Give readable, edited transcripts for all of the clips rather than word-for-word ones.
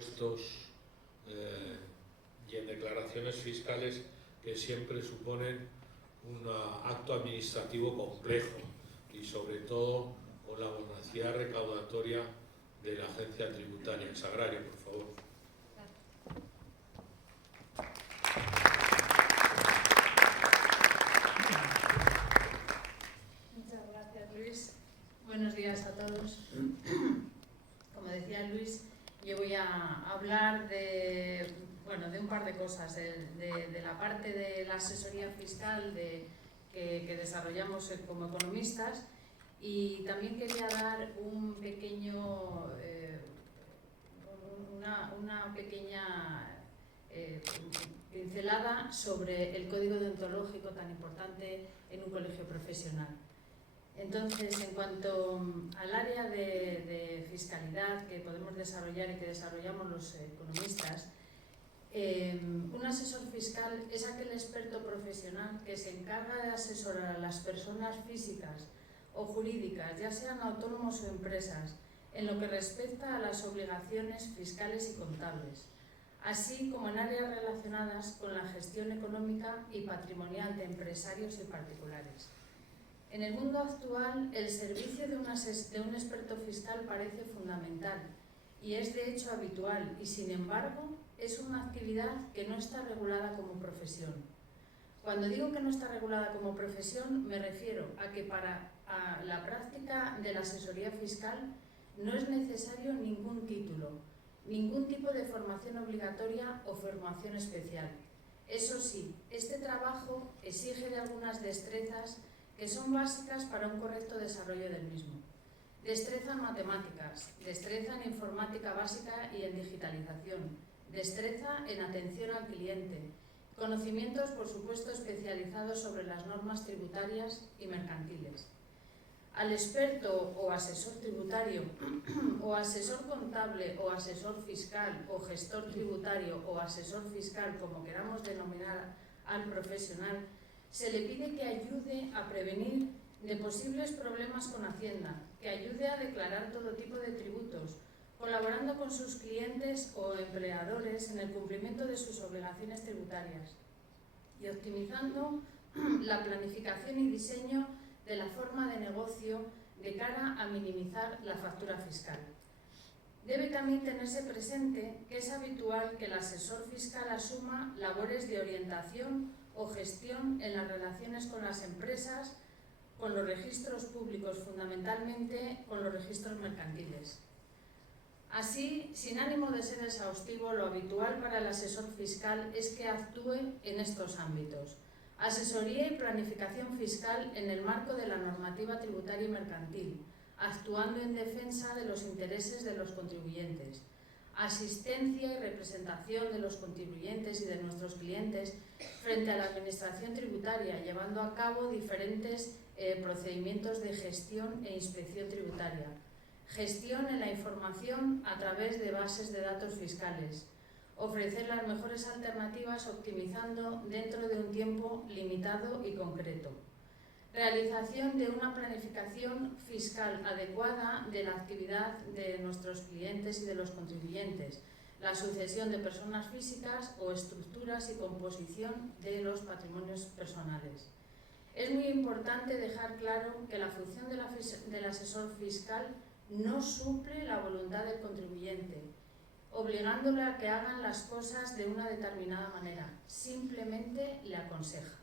impuestos y en declaraciones fiscales que siempre suponen un acto administrativo complejo y sobre todo con la voracidad recaudatoria de la agencia tributaria. Sagrario, por favor. Muchas gracias, Luis. Buenos días a todos. Como decía Luis, yo voy a hablar de un par de cosas, de la parte de la asesoría fiscal que desarrollamos como economistas, y también quería dar una pequeña pincelada sobre el código deontológico tan importante en un colegio profesional. Entonces, en cuanto al área de fiscalidad que podemos desarrollar y que desarrollamos los economistas, un asesor fiscal es aquel experto profesional que se encarga de asesorar a las personas físicas o jurídicas, ya sean autónomos o empresas, en lo que respecta a las obligaciones fiscales y contables, así como en áreas relacionadas con la gestión económica y patrimonial de empresarios y particulares. En el mundo actual, el servicio de un experto fiscal parece fundamental y es de hecho habitual, y sin embargo es una actividad que no está regulada como profesión. Cuando digo que no está regulada como profesión, me refiero a que para la práctica de la asesoría fiscal no es necesario ningún título, ningún tipo de formación obligatoria o formación especial. Eso sí, este trabajo exige de algunas destrezas que son básicas para un correcto desarrollo del mismo. Destreza en matemáticas, destreza en informática básica y en digitalización, destreza en atención al cliente, conocimientos, por supuesto, especializados sobre las normas tributarias y mercantiles. Al experto o asesor tributario, o asesor contable, o asesor fiscal, o gestor tributario, o asesor fiscal, como queramos denominar al profesional, se le pide que ayude a prevenir de posibles problemas con Hacienda, que ayude a declarar todo tipo de tributos, colaborando con sus clientes o empleadores en el cumplimiento de sus obligaciones tributarias y optimizando la planificación y diseño de la forma de negocio de cara a minimizar la factura fiscal. Debe también tenerse presente que es habitual que el asesor fiscal asuma labores de orientación o gestión en las relaciones con las empresas, con los registros públicos, fundamentalmente con los registros mercantiles. Así, sin ánimo de ser exhaustivo, lo habitual para el asesor fiscal es que actúe en estos ámbitos: asesoría y planificación fiscal en el marco de la normativa tributaria y mercantil, actuando en defensa de los intereses de los contribuyentes; asistencia y representación de los contribuyentes y de nuestros clientes frente a la administración tributaria, llevando a cabo diferentes procedimientos de gestión e inspección tributaria; gestión en la información a través de bases de datos fiscales; ofrecer las mejores alternativas optimizando dentro de un tiempo limitado y concreto; realización de una planificación fiscal adecuada de la actividad de nuestros clientes y de los contribuyentes; la sucesión de personas físicas o estructuras y composición de los patrimonios personales. Es muy importante dejar claro que la función del asesor fiscal no suple la voluntad del contribuyente, obligándole a que hagan las cosas de una determinada manera, simplemente le aconseja.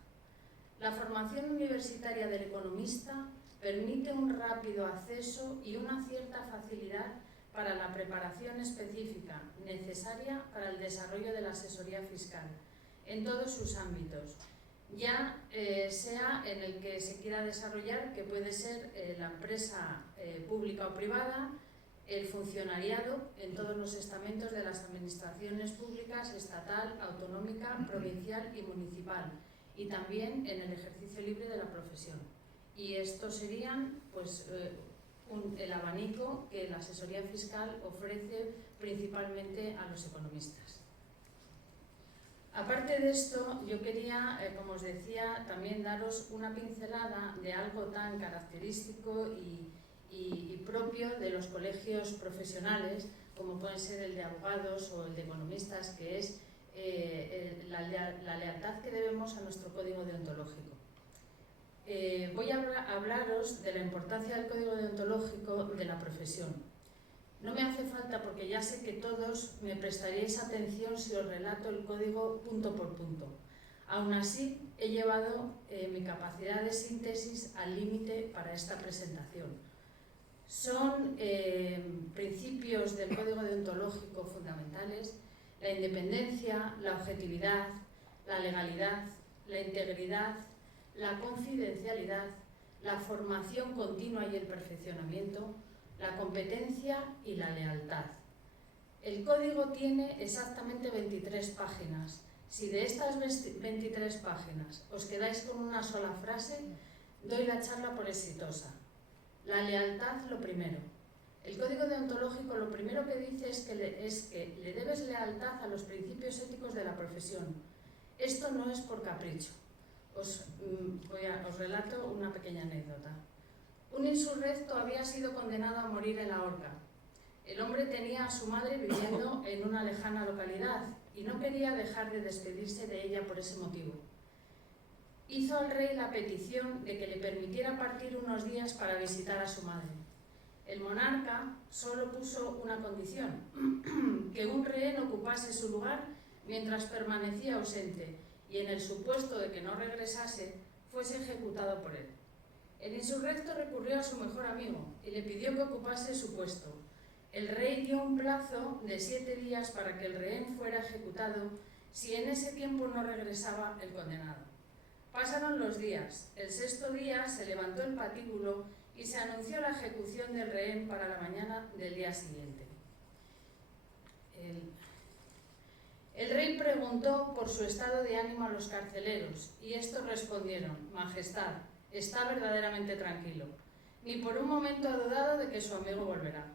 La formación universitaria del economista permite un rápido acceso y una cierta facilidad para la preparación específica necesaria para el desarrollo de la asesoría fiscal en todos sus ámbitos, ya sea en el que se quiera desarrollar, que puede ser la empresa pública o privada, el funcionariado en todos los estamentos de las administraciones públicas, estatal, autonómica, provincial y municipal, y también en el ejercicio libre de la profesión. Y estos serían el abanico que la asesoría fiscal ofrece principalmente a los economistas. Aparte de esto, yo quería, como os decía, también daros una pincelada de algo tan característico y propio de los colegios profesionales, como pueden ser el de abogados o el de economistas, que es la lealtad que debemos a nuestro código deontológico. Voy a hablaros de la importancia del código deontológico de la profesión. No me hace falta, porque ya sé que todos me prestaríais atención si os relato el código punto por punto. Aún así, he llevado mi capacidad de síntesis al límite para esta presentación. Son principios del código deontológico fundamentales: la independencia, la objetividad, la legalidad, la integridad, la confidencialidad, la formación continua y el perfeccionamiento, la competencia y la lealtad. El código tiene exactamente 23 páginas. Si de estas 23 páginas os quedáis con una sola frase, doy la charla por exitosa. La lealtad, lo primero. El código deontológico lo primero que dice es que le debes lealtad a los principios éticos de la profesión. Esto no es por capricho. Os relato una pequeña anécdota. Un insurrecto había sido condenado a morir en la horca. El hombre tenía a su madre viviendo en una lejana localidad y no quería dejar de despedirse de ella por ese motivo. Hizo al rey la petición de que le permitiera partir unos días para visitar a su madre. El monarca solo puso una condición: que un rehén ocupase su lugar mientras permanecía ausente y, en el supuesto de que no regresase, fuese ejecutado por él. El insurrecto recurrió a su mejor amigo y le pidió que ocupase su puesto. El rey dio un plazo de 7 días para que el rehén fuera ejecutado si en ese tiempo no regresaba el condenado. Pasaron los días. El 6.º día se levantó el patíbulo y se anunció la ejecución del rehén para la mañana del día siguiente. El rey preguntó por su estado de ánimo a los carceleros y estos respondieron: Majestad, está verdaderamente tranquilo. Ni por un momento ha dudado de que su amigo volverá.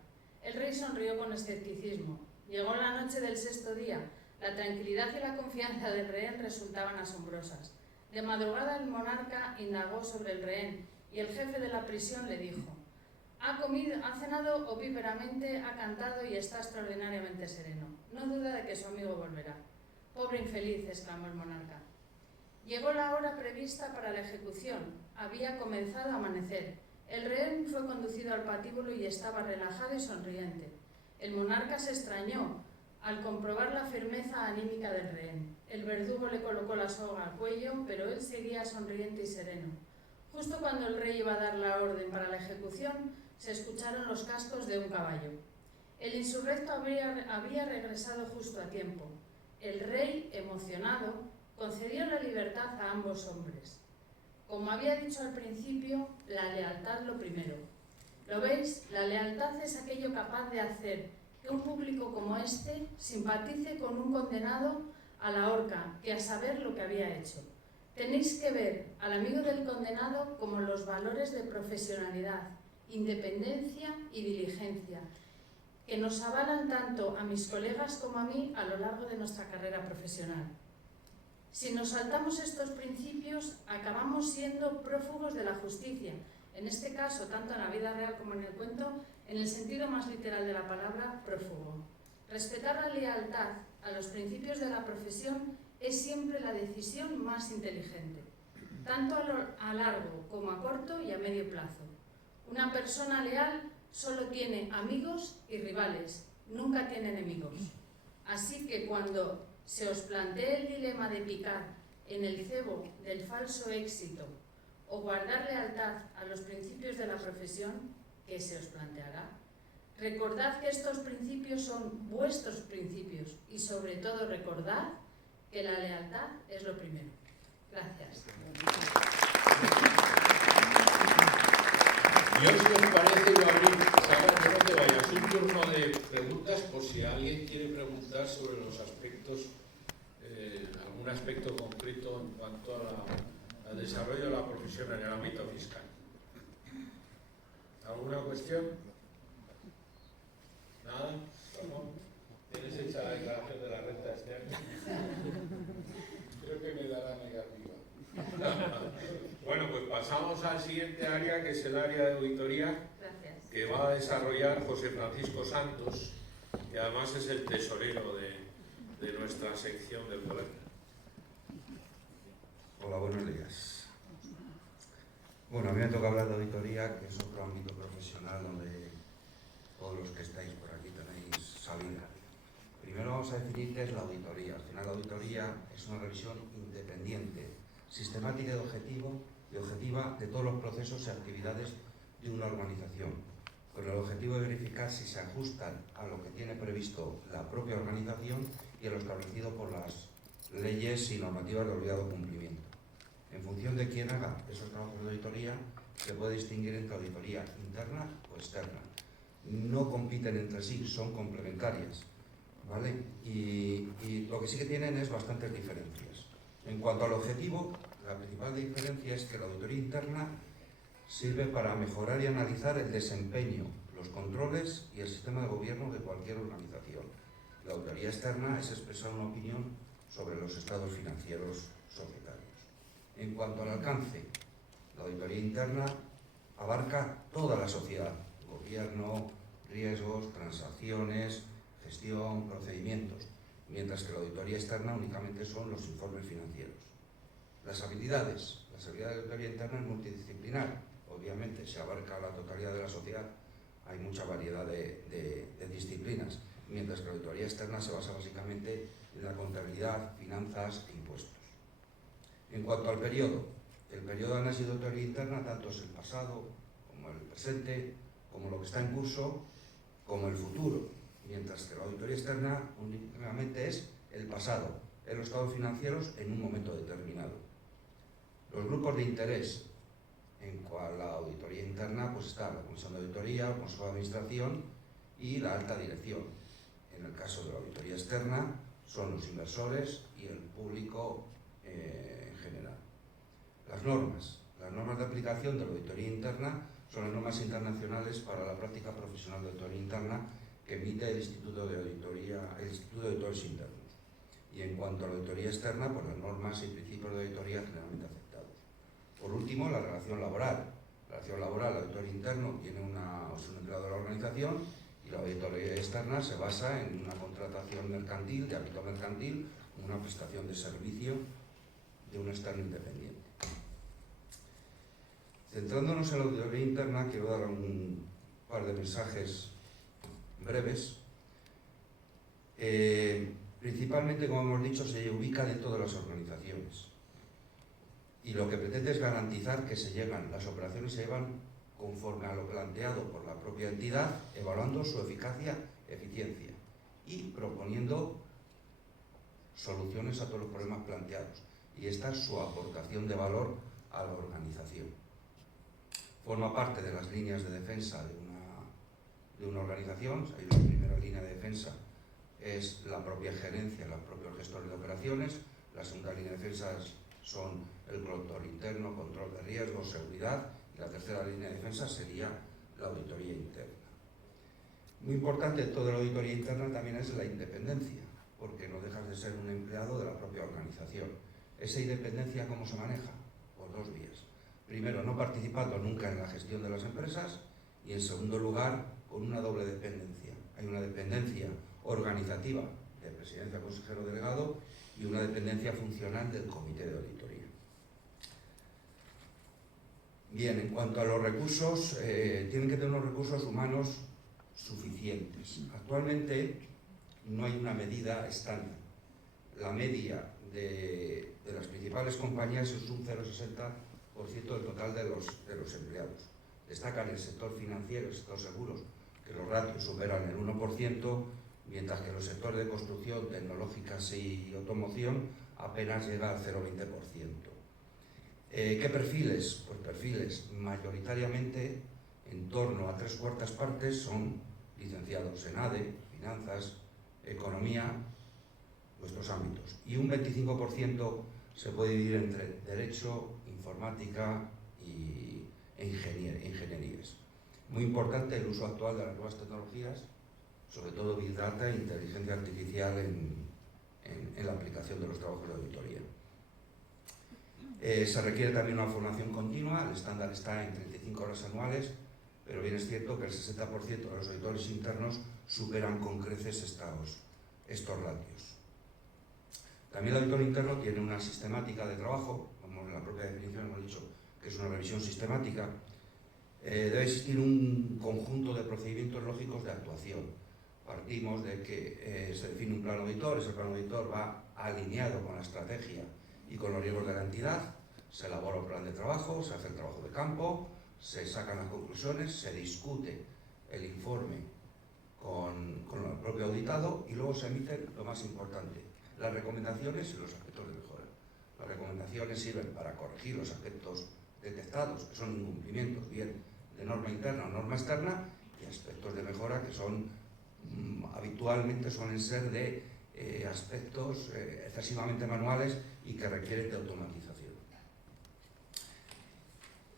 El rey sonrió con escepticismo. Llegó la noche del 6.º día. La tranquilidad y la confianza del rehén resultaban asombrosas. De madrugada el monarca indagó sobre el rehén y el jefe de la prisión le dijo: ha cenado opíparamente, ha cantado y está extraordinariamente sereno. No duda de que su amigo volverá. Pobre infeliz, exclamó el monarca. Llegó la hora prevista para la ejecución. Había comenzado a amanecer. El rehén fue conducido al patíbulo y estaba relajado y sonriente. El monarca se extrañó al comprobar la firmeza anímica del rehén. El verdugo le colocó la soga al cuello, pero él seguía sonriente y sereno. Justo cuando el rey iba a dar la orden para la ejecución, se escucharon los cascos de un caballo. El insurrecto había regresado justo a tiempo. El rey, emocionado, concedió la libertad a ambos hombres. Como había dicho al principio, la lealtad lo primero. ¿Lo veis? La lealtad es aquello capaz de hacer que un público como este simpatice con un condenado a la horca, que a saber lo que había hecho. Tenéis que ver al amigo del condenado como los valores de profesionalidad, independencia y diligencia, que nos avalan tanto a mis colegas como a mí a lo largo de nuestra carrera profesional. Si nos saltamos estos principios, acabamos siendo prófugos de la justicia, en este caso, tanto en la vida real como en el cuento, en el sentido más literal de la palabra, prófugo. Respetar la lealtad a los principios de la profesión es siempre la decisión más inteligente, tanto a largo como a corto y a medio plazo. Una persona leal solo tiene amigos y rivales, nunca tiene enemigos. Así que cuando se os plantee el dilema de picar en el cebo del falso éxito o guardar lealtad a los principios de la profesión, ¿qué se os planteará? Recordad que estos principios son vuestros principios y sobre todo recordad que la lealtad es lo primero. Gracias. Yo, si os parece, voy a abrir, Sara, no te vayas, un turno de preguntas por si alguien quiere preguntar sobre los aspectos, algún aspecto concreto en cuanto al desarrollo de la profesión en el ámbito fiscal. ¿Alguna cuestión? ¿Nada? ¿Cómo? ¿Tienes hecha la declaración de la renta este año? Creo que me dará negativa. Bueno, pues pasamos al siguiente área, que es el área de auditoría. Gracias. Que va a desarrollar José Francisco Santos, y además es el tesorero de nuestra sección del colegio. Hola, buenos días. Bueno, a mí me toca hablar de auditoría, que es otro ámbito profesional donde todos los que estáis por aquí tenéis salida. Primero vamos a definir qué es la auditoría. Al final la auditoría es una revisión independiente, sistemática y objetiva de todos los procesos y actividades de una organización, con el objetivo de verificar si se ajustan a lo que tiene previsto la propia organización y a lo establecido por las leyes y normativas de obligado cumplimiento. En función de quién haga esos trabajos de auditoría, se puede distinguir entre auditoría interna o externa. No compiten entre sí, son complementarias, ¿vale? Y lo que sí que tienen es bastantes diferencias. En cuanto al objetivo, la principal diferencia es que la auditoría interna sirve para mejorar y analizar el desempeño, los controles y el sistema de gobierno de cualquier organización. La auditoría externa es expresar una opinión sobre los estados financieros societarios. En cuanto al alcance, la auditoría interna abarca toda la sociedad: gobierno, riesgos, transacciones, gestión, procedimientos, mientras que la auditoría externa únicamente son los informes financieros. Las habilidades de la auditoría interna es multidisciplinar. Obviamente se abarca la totalidad de la sociedad, hay mucha variedad de disciplinas, mientras que la auditoría externa se basa básicamente en la contabilidad, finanzas e impuestos. En cuanto al periodo, el periodo de análisis de auditoría interna tanto es el pasado como el presente, como lo que está en curso, como el futuro, mientras que la auditoría externa únicamente es el pasado, en los estados financieros en un momento determinado. Los grupos de interés en cual la auditoría interna pues está la Comisión de Auditoría, el Consejo de Administración y la alta dirección. En el caso de la auditoría externa son los inversores y el público en general. Las normas de aplicación de la auditoría interna son las normas internacionales para la práctica profesional de auditoría interna que emite el Instituto de Auditores Internos. Y en cuanto a la auditoría externa, pues las normas y principios de auditoría generalmente aceptados. Por último, la relación laboral. La relación laboral, el auditor interno es un empleado de la organización y la auditoría externa se basa en una contratación mercantil, de ámbito mercantil, una prestación de servicio de un externo independiente. Centrándonos en la auditoría interna, quiero dar un par de mensajes breves. Principalmente, como hemos dicho, se ubica dentro de las organizaciones y lo que pretende es garantizar que las operaciones se llevan conforme a lo planteado por la propia entidad, evaluando su eficacia, eficiencia y proponiendo soluciones a todos los problemas planteados. Y esta es su aportación de valor a la organización. Forma parte de las líneas de defensa de una organización. Hay una primera línea de defensa, es la propia gerencia, los propios gestores de operaciones. La segunda línea de defensa son el control interno, control de riesgos, seguridad, y la tercera línea de defensa sería la auditoría interna. Muy importante en toda la auditoría interna también es la independencia, porque no dejas de ser un empleado de la propia organización. ¿Esa independencia cómo se maneja? Por dos vías. Primero, no participando nunca en la gestión de las empresas, y en segundo lugar, con una doble dependencia. Hay una dependencia organizativa de presidencia, consejero delegado, y una dependencia funcional del comité de auditoría. Bien, en cuanto a los recursos, tienen que tener unos recursos humanos suficientes. Actualmente no hay una medida estándar. La media de las principales compañías es un 0,60% del total de los empleados. Destacan el sector financiero, el sector seguros, que los ratios superan el 1%, mientras que los sectores de construcción, tecnológicas y automoción apenas llega al 0,20%. ¿Qué perfiles? Pues perfiles mayoritariamente, en torno a 3/4 partes, son licenciados en ADE, finanzas, economía, nuestros ámbitos. Y un 25% se puede dividir entre derecho, informática e ingenierías. Muy importante el uso actual de las nuevas tecnologías, sobre todo Big Data e inteligencia artificial en la aplicación de los trabajos de auditoría. Se requiere también una formación continua. El estándar está en 35 horas anuales pero bien es cierto que el 60% de los auditores internos superan con creces estos ratios. También el auditor interno tiene una sistemática de trabajo, como en la propia definición hemos dicho que es una revisión sistemática. Debe existir un conjunto de procedimientos lógicos de actuación. Partimos de que se define un plan auditor, ese plan auditor va alineado con la estrategia y con los riesgos de la entidad, se elabora un plan de trabajo, se hace el trabajo de campo, se sacan las conclusiones, se discute el informe con el propio auditado y luego se emiten lo más importante, las recomendaciones y los aspectos de mejora. Las recomendaciones sirven para corregir los aspectos detectados, que son incumplimientos, bien de norma interna o norma externa, y aspectos de mejora que son habitualmente suelen ser de aspectos excesivamente manuales y que requieren de automatización.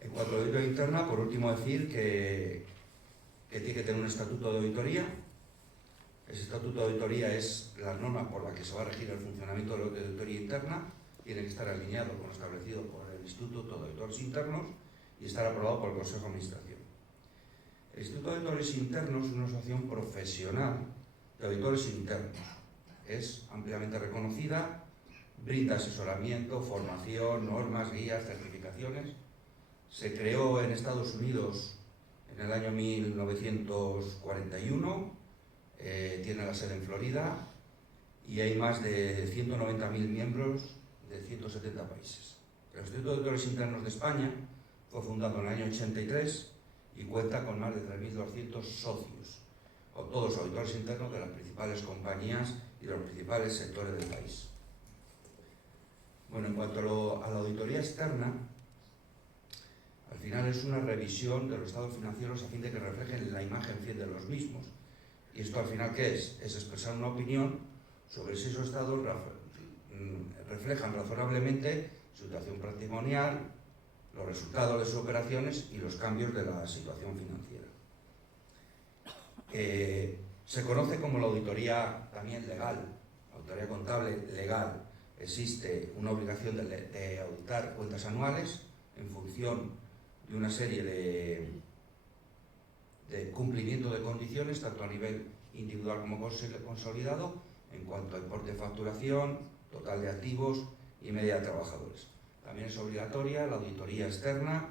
En cuanto a la auditoría interna, por último decir que tiene que tener un estatuto de auditoría. Ese estatuto de auditoría es la norma por la que se va a regir el funcionamiento de la auditoría interna, tiene que estar alineado con lo establecido por el Instituto de Auditores Internos y estar aprobado por el Consejo de Administración. El Instituto de Auditores Internos es una asociación profesional de auditores internos. Es ampliamente reconocida, brinda asesoramiento, formación, normas, guías, certificaciones. Se creó en Estados Unidos en el año 1941, tiene la sede en Florida y hay más de 190.000 miembros de 170 países. El Instituto de Auditores Internos de España fue fundado en el año 83 y cuenta con más de 3.200 socios, con todos los auditores internos de las principales compañías y de los principales sectores del país. Bueno, en cuanto a la auditoría externa, al final es una revisión de los estados financieros a fin de que reflejen la imagen fiel de los mismos. ¿Y esto al final qué es? Es expresar una opinión sobre si esos estados reflejan razonablemente su situación patrimonial, los resultados de sus operaciones y los cambios de la situación financiera. Se conoce como la auditoría también legal, la auditoría contable legal. Existe una obligación de auditar cuentas anuales en función de una serie de cumplimiento de condiciones, tanto a nivel individual como consolidado, en cuanto a importe de facturación, total de activos y media de trabajadores. También es obligatoria la auditoría externa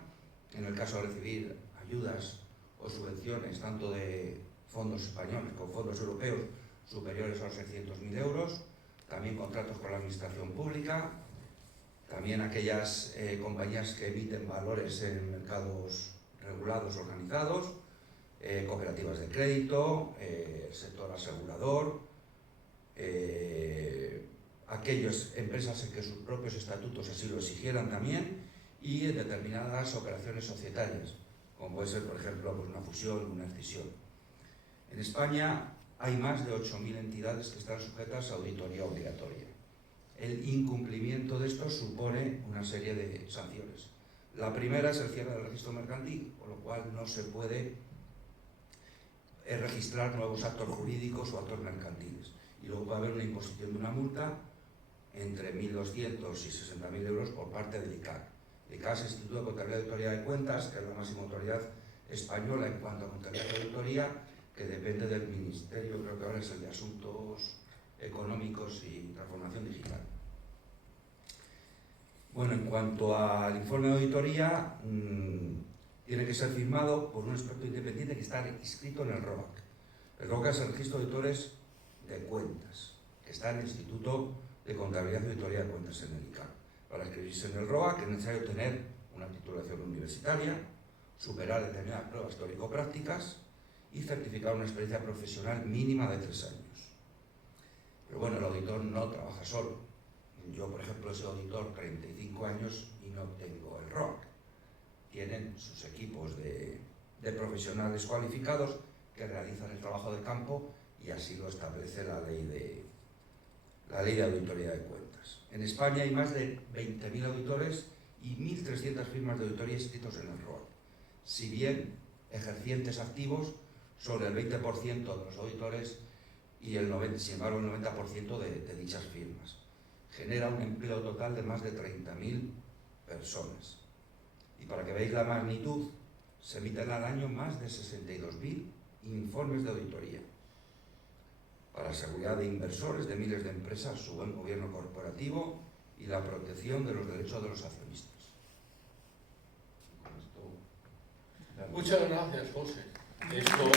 en el caso de recibir ayudas o subvenciones tanto de fondos españoles como fondos europeos superiores a los 600.000 euros, también contratos con la administración pública, también aquellas compañías que emiten valores en mercados regulados organizados, cooperativas de crédito, sector asegurador, aquellas empresas en que sus propios estatutos así lo exigieran también, y en determinadas operaciones societarias, como puede ser, por ejemplo, pues una fusión, una escisión. En España hay más de 8.000 entidades que están sujetas a auditoría obligatoria. El incumplimiento de esto supone una serie de sanciones. La primera es el cierre del registro mercantil, con lo cual no se puede registrar nuevos actos jurídicos o actos mercantiles. Y luego puede haber una imposición de una multa entre 1.200 y 60.000 euros por parte del ICAC. El ICAC es el Instituto de Contabilidad y Auditoría de Cuentas, que es la máxima autoridad española en cuanto a contabilidad y auditoría, que depende del Ministerio, creo que ahora es el de Asuntos Económicos y Transformación Digital. Bueno, en cuanto al informe de auditoría, tiene que ser firmado por un experto independiente que está inscrito en el ROAC. El ROAC es el Registro de Auditores de Cuentas, que está en el Instituto de Contabilidad y Auditoría de Cuentas en el ICAC. Para inscribirse en el ROAC es necesario tener una titulación universitaria, superar determinadas pruebas teórico-prácticas y certificar una experiencia profesional mínima de 3 años. Pero bueno, el auditor no trabaja solo. Yo, por ejemplo, he sido auditor 35 años y no tengo el ROAC. Tienen sus equipos de profesionales cualificados que realizan el trabajo de campo y así lo establece la ley de auditoría de cuentas. En España hay más de 20.000 auditores y 1.300 firmas de auditoría inscritos en el ROAC. Si bien ejercientes activos sobre el 20% de los auditores y sin embargo el 90% de dichas firmas. Genera un empleo total de más de 30.000 personas. Y para que veáis la magnitud, Se emiten al año más de 62.000 informes de auditoría para la seguridad de inversores de miles de empresas, su buen gobierno corporativo y la protección de los derechos de los accionistas. Muchas gracias, José. Esto, no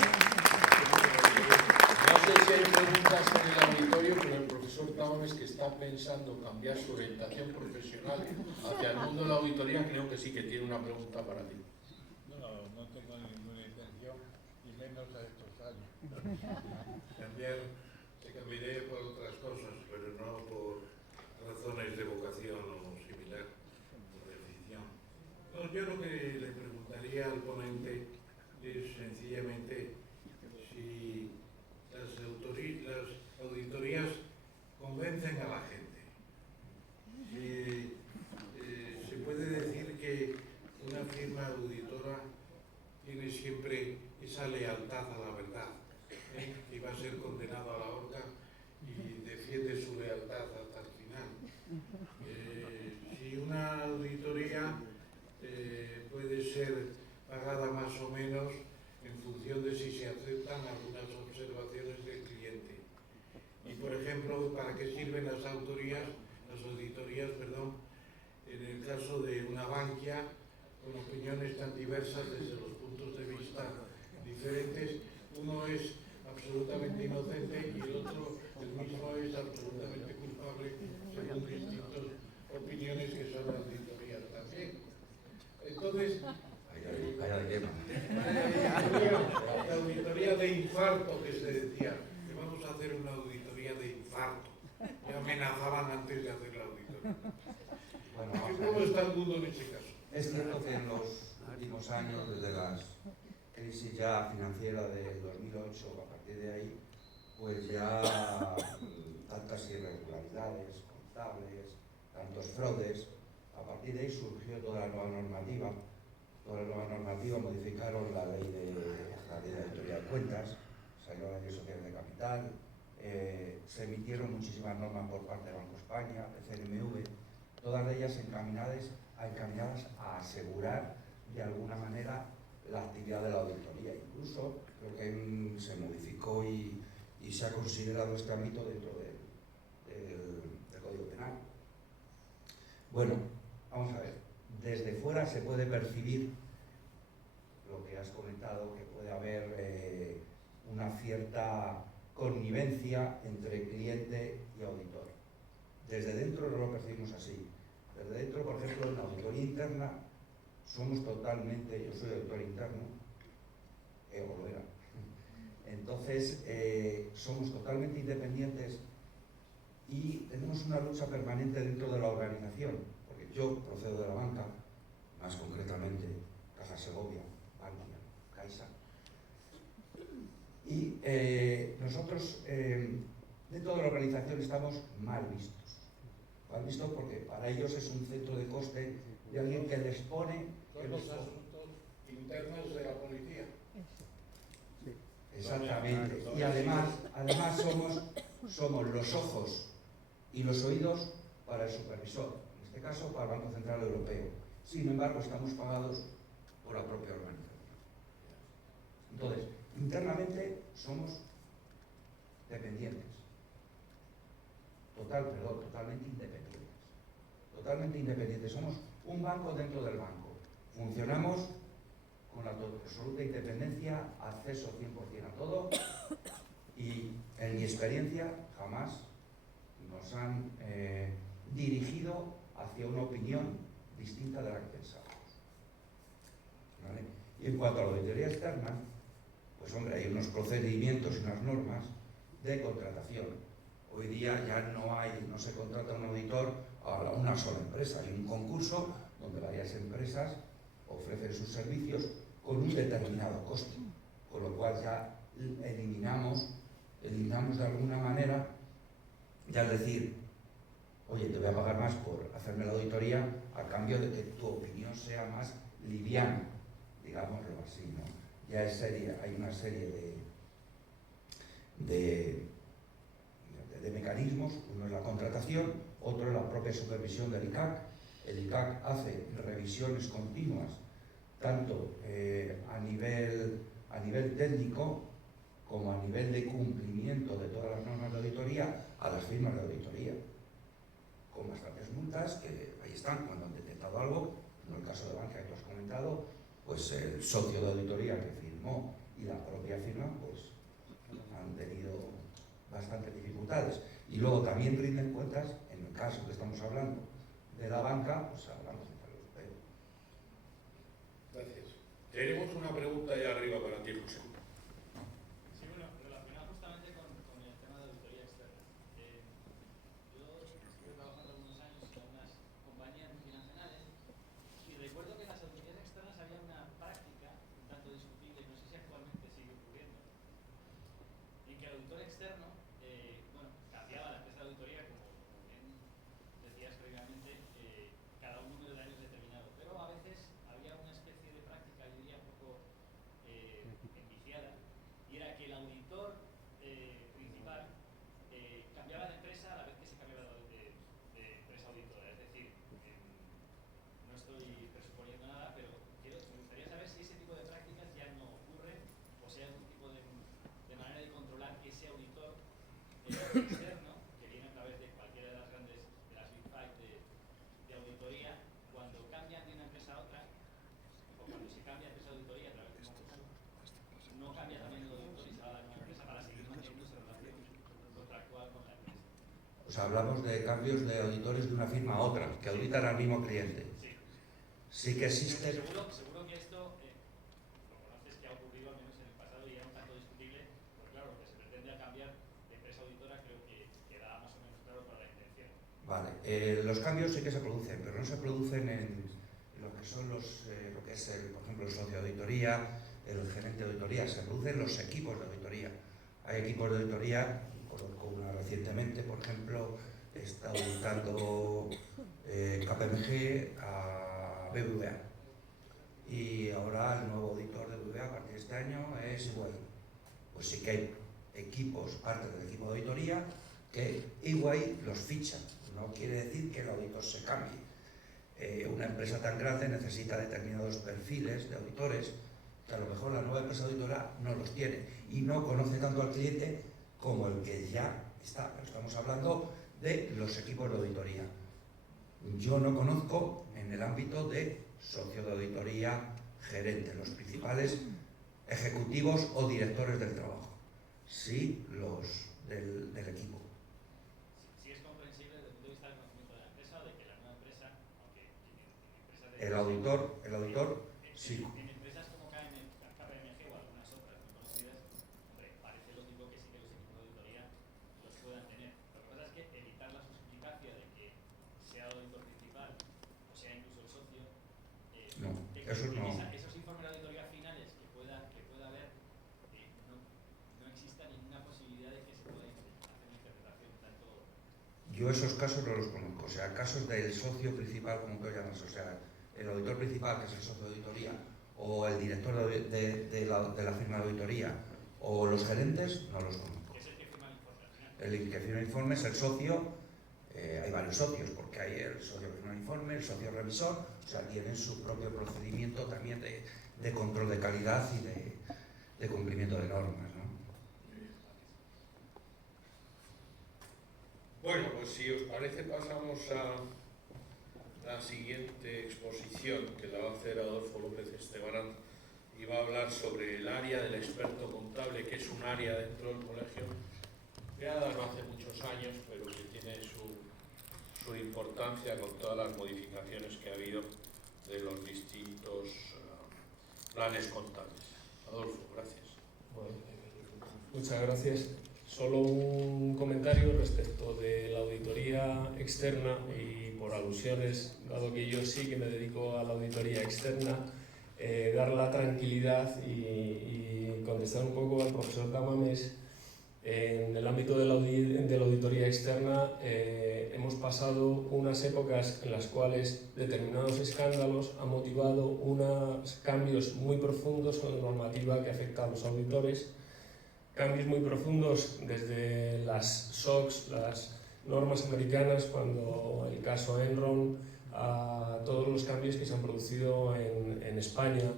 sé si hay preguntas en el auditorio, pero el profesor Tabones, que está pensando cambiar su orientación profesional hacia el mundo de la auditoría, creo que sí que tiene una pregunta para ti. No tengo ninguna intención, y menos a estos años. Cambiaré por otras cosas, pero no por razones de vocación o similar, por decisión. No, yo lo que le preguntaría al ponente es sencillamente si las auditorías convencen a la gente. Si se puede decir que una firma auditora tiene siempre esa lealtad a la verdad, que va a ser condenado a la horca y defiende su lealtad hasta el final. Si una auditoría puede ser pagada más o menos en función de si se aceptan algunas observaciones del cliente. Y por ejemplo, ¿para qué sirven las auditorías, en el caso de una Bankia con opiniones tan diversas desde los puntos de vista diferentes? Uno es absolutamente inocente y el otro, el mismo, es absolutamente culpable según distintas opiniones que son auditorías también. Entonces, la auditoría de infarto que se decía, que vamos a hacer una auditoría de infarto, me amenazaban antes de hacer la auditoría. Bueno, ¿Cómo está el mundo en ese caso? es cierto que en los últimos años, desde la crisis ya financiera de 2008, a partir de ahí, pues ya tantas irregularidades contables, tantos fraudes, a partir de ahí surgió toda la nueva normativa. Toda la nueva normativa modificaron la ley de auditoría de cuentas, salió la ley social de capital, se emitieron muchísimas normas por parte de Banco España, de CNMV, todas ellas encaminadas a asegurar de alguna manera la actividad de la auditoría. Incluso creo que se modificó y se ha considerado este ámbito dentro del Código Penal. Bueno, vamos a ver. Desde fuera se puede percibir lo que has comentado, que puede haber una cierta connivencia entre cliente y auditor. Desde dentro no lo percibimos así. Desde dentro, por ejemplo, en la auditoría interna somos totalmente, yo soy auditor interno, o lo era. Entonces, somos totalmente independientes y tenemos una lucha permanente dentro de la organización, porque yo procedo de la banca, más concretamente Caja Segovia, Bankia, Caixa, y nosotros dentro de la organización estamos mal vistos porque para ellos es un centro de coste de alguien que les pone... Son los asuntos internos de la policía. Exactamente. Y además somos los ojos y los oídos para el supervisor, en este caso para el Banco Central Europeo. Sin embargo, estamos pagados por la propia organización. Entonces, internamente somos dependientes. Totalmente independientes. Totalmente independientes. Somos un banco dentro del banco. Funcionamos con la absoluta independencia, acceso 100% a todo, y en mi experiencia jamás nos han dirigido hacia una opinión distinta de la que pensábamos. ¿Vale? Y en cuanto a la auditoría externa, pues hombre, hay unos procedimientos y unas normas de contratación. Hoy día ya no se contrata un auditor a una sola empresa, hay un concurso donde varias empresas ofrecen sus servicios con un determinado coste, con lo cual ya eliminamos de alguna manera, ya es decir, oye, te voy a pagar más por hacerme la auditoría a cambio de que tu opinión sea más liviana, digámoslo así, ¿no? Ya es seria, hay una serie de mecanismos. Uno es la contratación, otro es la propia supervisión del ICAC. El ICAC hace revisiones continuas tanto a nivel técnico como a nivel de cumplimiento de todas las normas de auditoría a las firmas de auditoría, con bastantes multas que ahí están cuando han detectado algo. En el caso de banca que tú has comentado, pues el socio de auditoría que firmó y la propia firma pues han tenido bastantes dificultades. Y luego también rinden cuentas, en el caso que estamos hablando de la banca, pues hablamos de Palo Europeo. Gracias. Tenemos una pregunta allá arriba para ti, José. Sí, bueno, relacionado justamente con el tema de auditoría externa. Yo estuve trabajando algunos años en unas compañías multinacionales y recuerdo que en las auditorías externas había una práctica un tanto discutible, no sé si actualmente sigue ocurriendo, en que el auditor externo, bueno, cambiaba la empresa de auditoría, como bien decías previamente, cada un número de años determinado, pero a veces había una especie de práctica, yo diría, un poco enviciada, y era que el auditor principal cambiaba de empresa a la vez que se cambiaba de empresa auditora. Es decir, no estoy presuponiendo nada, pero me gustaría saber si ese tipo de prácticas ya no ocurre o si hay algún tipo de manera de controlar que ese auditor externo, que viene a través de cualquiera de las grandes, de las Big Five de auditoría, cuando cambian de una empresa a otra, o cuando se cambia de empresa de auditoría a través de un concurso, no cambia también el auditor y se va a la nueva empresa para seguir manteniendo esa relación contractual con la empresa. O sea, hablamos de cambios de auditores de una firma a otra, que auditan al mismo cliente. Sí. Sí que existe. Seguro que esto lo conoces, que ha ocurrido al menos en el pasado y era un tanto discutible, porque claro, lo que se pretende al cambiar de empresa auditora creo que queda más o menos claro para la intención. Vale, los cambios sí que se producen, pero no se producen en lo que son lo que es, por ejemplo, el socio de auditoría, el gerente de auditoría, se producen los equipos de auditoría. Hay equipos de auditoría, conozco una recientemente, por ejemplo, está auditando KPMG a BBVA. Y ahora el nuevo auditor de BBVA a partir de este año es EY. Pues sí que hay equipos, parte del equipo de auditoría, que EY los ficha. No quiere decir que el auditor se cambie. Una empresa tan grande necesita determinados perfiles de auditores que a lo mejor la nueva empresa auditora no los tiene y no conoce tanto al cliente como el que ya está. Pero estamos hablando de los equipos de auditoría. Yo no conozco en el ámbito de socio de auditoría, gerente, los principales ejecutivos o directores del trabajo. Sí, los del equipo. Sí es comprensible desde el punto de vista del conocimiento de la empresa o de que la nueva empresa, aunque empresas de... El auditor, sí. En empresas como KPMG o algunas otras muy conocidas, hombre, parece lógico que sí que los equipos de auditoría los puedan tener. Lo que pasa es que evitar la suspicacia de que sea el auditor principal o sea incluso el socio, No, eso no. Esos informes de auditoría finales que pueda haber, no exista ninguna posibilidad de que se pueda hacer una interpretación tanto. Yo esos casos no los conozco, o sea, casos del socio principal, como tú llamas, o sea, el auditor principal, que es el socio de auditoría, o el director de la firma de auditoría, o los gerentes, no los conozco. Es el que firma el informe al final. El que firma el informe es el socio, hay varios socios, porque hay el socio que firma el informe, el socio revisor, o sea, tienen su propio procedimiento también de control de calidad y de cumplimiento de normas, ¿no? Bueno, pues si os parece pasamos a la siguiente exposición que la va a hacer Adolfo López Estebarán y va a hablar sobre el área del experto contable, que es un área dentro del colegio creada no hace muchos años, pero que tiene su importancia con todas las modificaciones que ha habido de los distintos planes contables. Adolfo, gracias. Bueno, muchas gracias. Solo un comentario respecto de la auditoría externa y por alusiones, dado que yo sí que me dedico a la auditoría externa, dar la tranquilidad y contestar un poco al profesor Tamames. En el ámbito de la auditoría externa hemos pasado unas épocas en las cuales determinados escándalos han motivado unos cambios muy profundos con la normativa que afecta a los auditores. Cambios muy profundos desde las SOX, las normas americanas, cuando el caso Enron a todos los cambios que se han producido en España.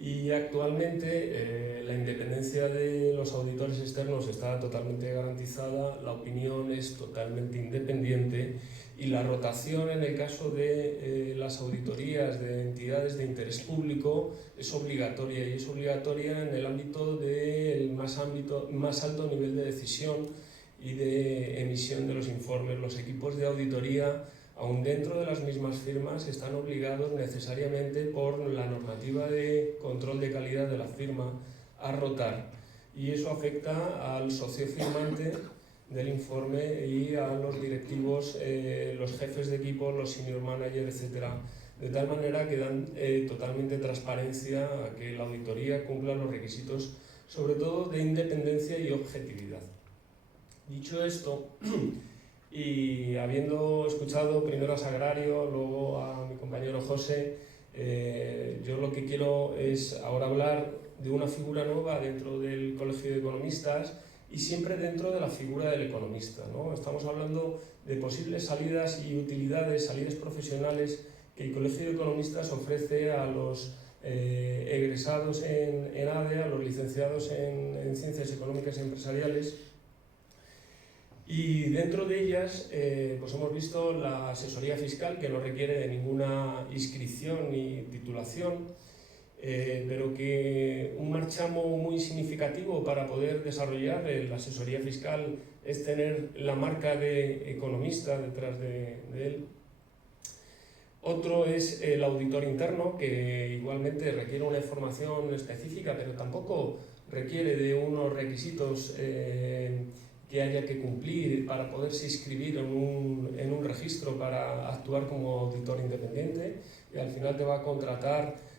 Y actualmente la independencia de los auditores externos está totalmente garantizada, la opinión es totalmente independiente y la rotación en el caso de las auditorías de entidades de interés público es obligatoria, y es obligatoria en el ámbito del más alto nivel de decisión y de emisión de los informes. Los equipos de auditoría, aun dentro de las mismas firmas, están obligados necesariamente por la normativa de control de calidad de la firma a rotar, y eso afecta al socio firmante del informe y a los directivos, los jefes de equipo, los senior managers, etc. De tal manera que dan totalmente transparencia a que la auditoría cumpla los requisitos, sobre todo de independencia y objetividad. Dicho esto, y habiendo escuchado primero a Sagrario, luego a mi compañero José, yo lo que quiero es ahora hablar de una figura nueva dentro del Colegio de Economistas y siempre dentro de la figura del economista, ¿no? Estamos hablando de posibles salidas y utilidades, salidas profesionales que el Colegio de Economistas ofrece a los egresados en ADE, a los licenciados en Ciencias Económicas y Empresariales. Y dentro de ellas pues hemos visto la asesoría fiscal, que no requiere de ninguna inscripción ni titulación, pero que un marchamo muy significativo para poder desarrollar la asesoría fiscal es tener la marca de economista detrás de él. Otro es el auditor interno, que igualmente requiere una formación específica, pero tampoco requiere de unos requisitos que haya que cumplir para poderse inscribir en un registro para actuar como auditor independiente, y al final te va a contratar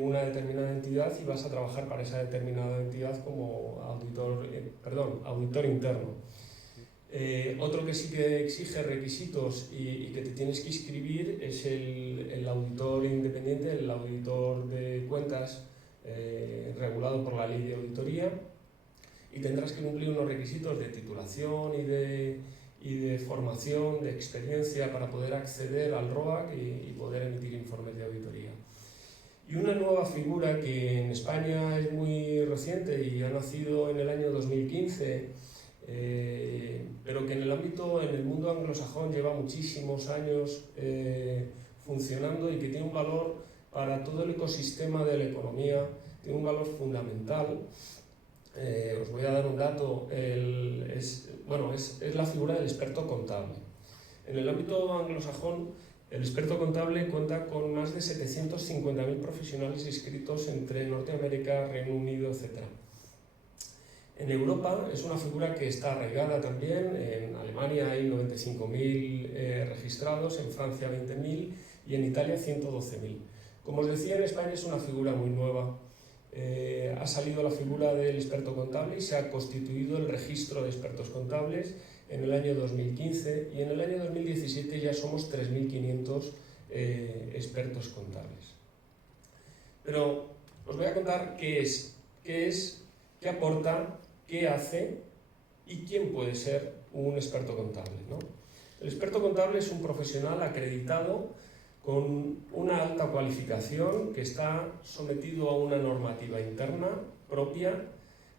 una determinada entidad y vas a trabajar para esa determinada entidad como auditor interno. Otro que sí que exige requisitos y que te tienes que inscribir es el auditor independiente, el auditor de cuentas regulado por la ley de auditoría, y tendrás que cumplir unos requisitos de titulación y de formación, de experiencia para poder acceder al ROAC y poder emitir informes de auditoría. Y una nueva figura que en España es muy reciente y ha nacido en el año 2015, pero que en el mundo anglosajón lleva muchísimos años funcionando y que tiene un valor para todo el ecosistema de la economía, tiene un valor fundamental. Os voy a dar un dato, es la figura del experto contable. En el ámbito anglosajón, el experto contable cuenta con más de 750.000 profesionales inscritos entre Norteamérica, Reino Unido, etc. En Europa es una figura que está arraigada también. En Alemania hay 95.000 registrados, en Francia 20.000 y en Italia 112.000. Como os decía, en España es una figura muy nueva. Ha salido la figura del experto contable y se ha constituido el registro de expertos contables en el año 2015, y en el año 2017 ya somos 3.500 expertos contables. Pero os voy a contar qué qué aporta, qué hace y quién puede ser un experto contable, ¿no? El experto contable es un profesional acreditado con una alta cualificación, que está sometido a una normativa interna propia,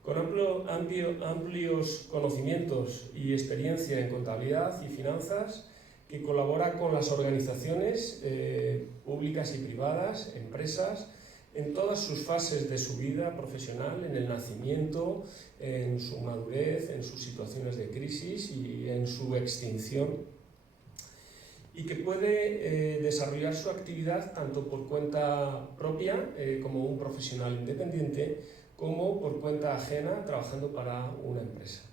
con amplios conocimientos y experiencia en contabilidad y finanzas, que colabora con las organizaciones públicas y privadas, empresas, en todas sus fases de su vida profesional, en el nacimiento, en su madurez, en sus situaciones de crisis y en su extinción, y que puede desarrollar su actividad tanto por cuenta propia, como un profesional independiente, como por cuenta ajena, trabajando para una empresa.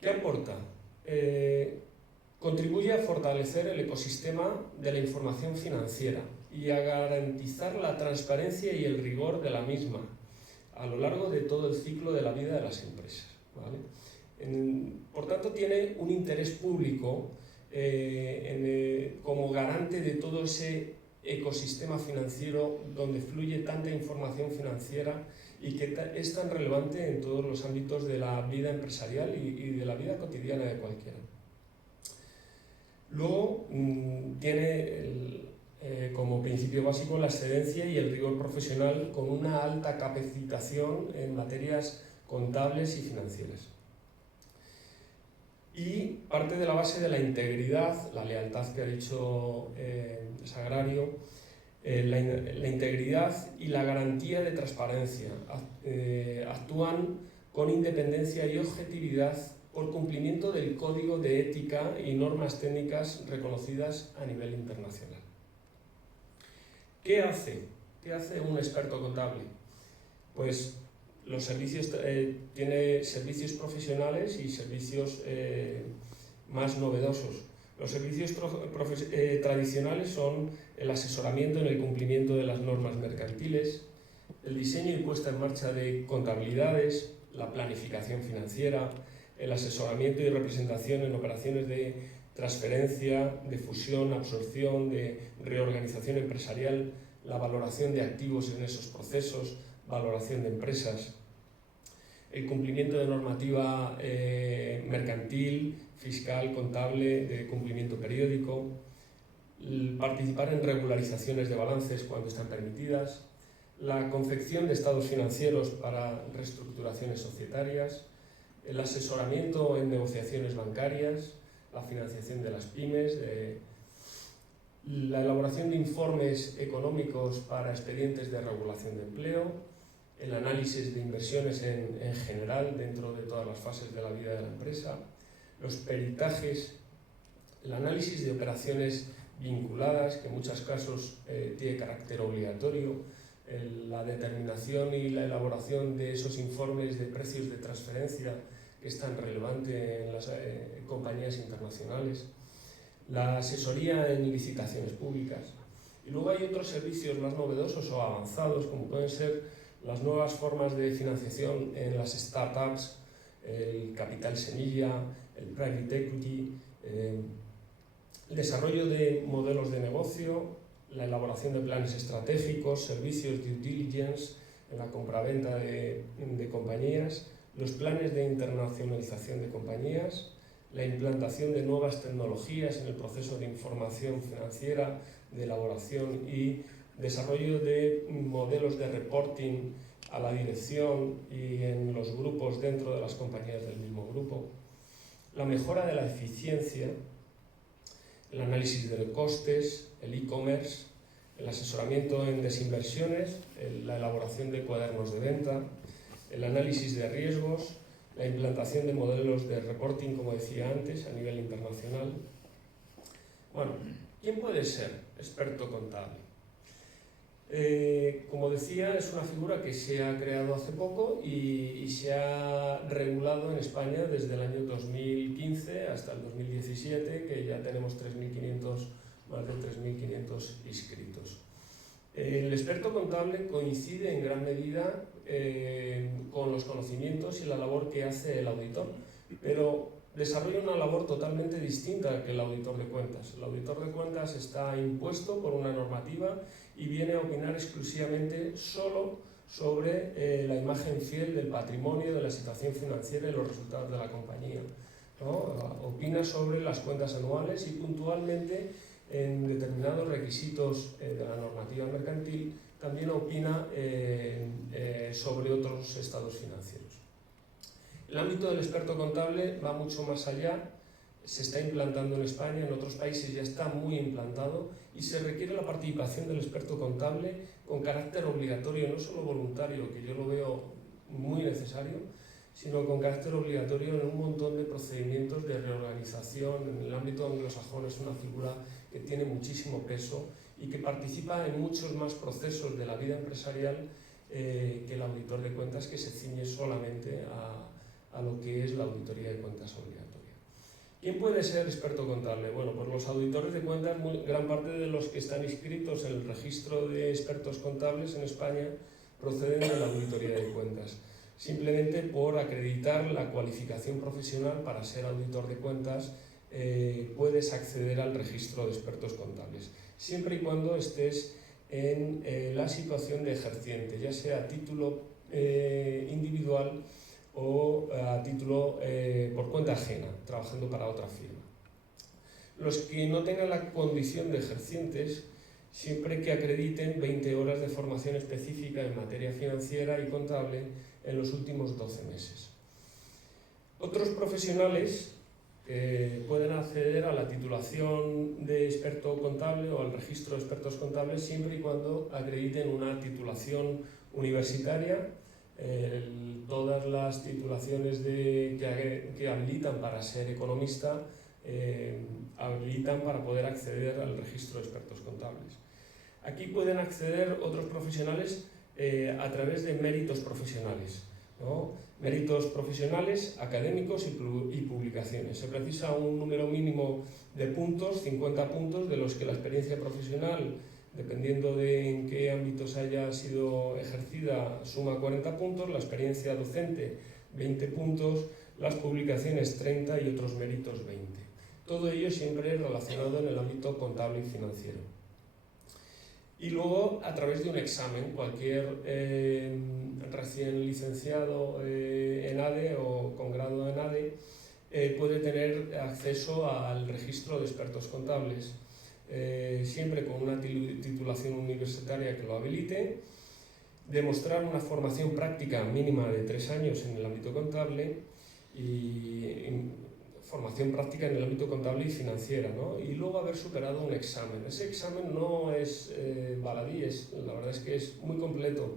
¿Qué aporta? Contribuye a fortalecer el ecosistema de la información financiera y a garantizar la transparencia y el rigor de la misma a lo largo de todo el ciclo de la vida de las empresas, ¿vale? Por tanto, tiene un interés público como garante de todo ese ecosistema financiero donde fluye tanta información financiera y que es tan relevante en todos los ámbitos de la vida empresarial y de la vida cotidiana de cualquiera. Luego tiene como principio básico la excelencia y el rigor profesional con una alta capacitación en materias contables y financieras. Y parte de la base de la integridad, la lealtad que ha dicho Sagrario, la integridad y la garantía de transparencia. Actúan con independencia y objetividad por cumplimiento del código de ética y normas técnicas reconocidas a nivel internacional. ¿Qué hace? ¿Qué hace un experto contable? Pues los servicios, tiene servicios profesionales y servicios más novedosos. Los servicios tradicionales son el asesoramiento en el cumplimiento de las normas mercantiles, el diseño y puesta en marcha de contabilidades, la planificación financiera, el asesoramiento y representación en operaciones de transferencia, de fusión, absorción, de reorganización empresarial, la valoración de activos en esos procesos, valoración de empresas, el cumplimiento de normativa mercantil, fiscal, contable, de cumplimiento periódico, participar en regularizaciones de balances cuando están permitidas, la confección de estados financieros para reestructuraciones societarias, el asesoramiento en negociaciones bancarias, la financiación de las pymes, la elaboración de informes económicos para expedientes de regulación de empleo, el análisis de inversiones en general dentro de todas las fases de la vida de la empresa, los peritajes, el análisis de operaciones vinculadas, que en muchos casos tiene carácter obligatorio, la determinación y la elaboración de esos informes de precios de transferencia que es tan relevante en las compañías internacionales, la asesoría en licitaciones públicas. Y luego hay otros servicios más novedosos o avanzados, como pueden ser las nuevas formas de financiación en las startups, el capital semilla, el private equity, el desarrollo de modelos de negocio, la elaboración de planes estratégicos, servicios de due diligence en la compraventa de compañías, los planes de internacionalización de compañías, la implantación de nuevas tecnologías en el proceso de información financiera, de elaboración y desarrollo de modelos de reporting a la dirección y en los grupos dentro de las compañías del mismo grupo, la mejora de la eficiencia, el análisis de costes, el e-commerce, el asesoramiento en desinversiones, la elaboración de cuadernos de venta, el análisis de riesgos, la implantación de modelos de reporting, como decía antes, a nivel internacional. Bueno, ¿quién puede ser experto contable? Como decía, es una figura que se ha creado hace poco y se ha regulado en España desde el año 2015 hasta el 2017, que ya tenemos más de 3.500 inscritos. El experto contable coincide en gran medida con los conocimientos y la labor que hace el auditor, pero desarrolla una labor totalmente distinta que el auditor de cuentas. El auditor de cuentas está impuesto por una normativa y viene a opinar exclusivamente solo sobre la imagen fiel del patrimonio, de la situación financiera y los resultados de la compañía, ¿no? Opina sobre las cuentas anuales y puntualmente en determinados requisitos de la normativa mercantil también opina sobre otros estados financieros. El ámbito del experto contable va mucho más allá, se está implantando en España, en otros países ya está muy implantado y se requiere la participación del experto contable con carácter obligatorio, no solo voluntario, que yo lo veo muy necesario, sino con carácter obligatorio en un montón de procedimientos de reorganización. En el ámbito anglosajón es una figura que tiene muchísimo peso y que participa en muchos más procesos de la vida empresarial que el auditor de cuentas, que se ciñe solamente a lo que es la auditoría de cuentas obligatoria. ¿Quién puede ser experto contable? Bueno, pues los auditores de cuentas, gran parte de los que están inscritos en el registro de expertos contables en España proceden de la auditoría de cuentas, simplemente por acreditar la cualificación profesional para ser auditor de cuentas. Puedes acceder al registro de expertos contables, siempre y cuando estés en la situación de ejerciente, ya sea a título individual o a título por cuenta ajena, trabajando para otra firma. los que no tengan la condición de ejercientes, siempre que acrediten 20 horas de formación específica en materia financiera y contable en los últimos 12 meses. Otros profesionales pueden acceder a la titulación de experto contable o al registro de expertos contables siempre y cuando acrediten una titulación universitaria. Todas las titulaciones que habilitan para ser economista habilitan para poder acceder al registro de expertos contables. Aquí pueden acceder otros profesionales a través de méritos profesionales, ¿no? Méritos profesionales, académicos y publicaciones. Se precisa un número mínimo de puntos, 50 puntos, de los que la experiencia profesional, dependiendo de en qué ámbitos haya sido ejercida, suma 40 puntos, la experiencia docente 20 puntos, las publicaciones 30 y otros méritos 20. Todo ello siempre relacionado en el ámbito contable y financiero. Y luego, a través de un examen, cualquier recién licenciado en ADE o con grado en ADE puede tener acceso al registro de expertos contables, siempre con una titulación universitaria que lo habilite, demostrar una formación práctica mínima de 3 años en el ámbito contable y formación práctica en el ámbito contable y financiera, ¿no? Y luego haber superado un examen. Ese examen no es baladí, la verdad es que es muy completo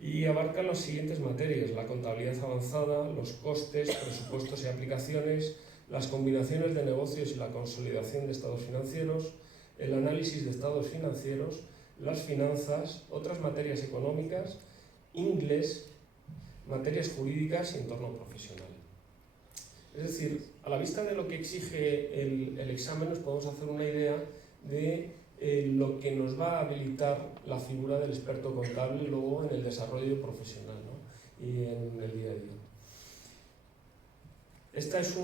y abarca las siguientes materias: la contabilidad avanzada, los costes, presupuestos y aplicaciones, las combinaciones de negocios y la consolidación de estados financieros, el análisis de estados financieros, las finanzas, otras materias económicas, inglés, materias jurídicas y entorno profesional. Es decir, a la vista de lo que exige el examen nos podemos hacer una idea de lo que nos va a habilitar la figura del experto contable luego en el desarrollo profesional, ¿no? Y en el día a día. Esta es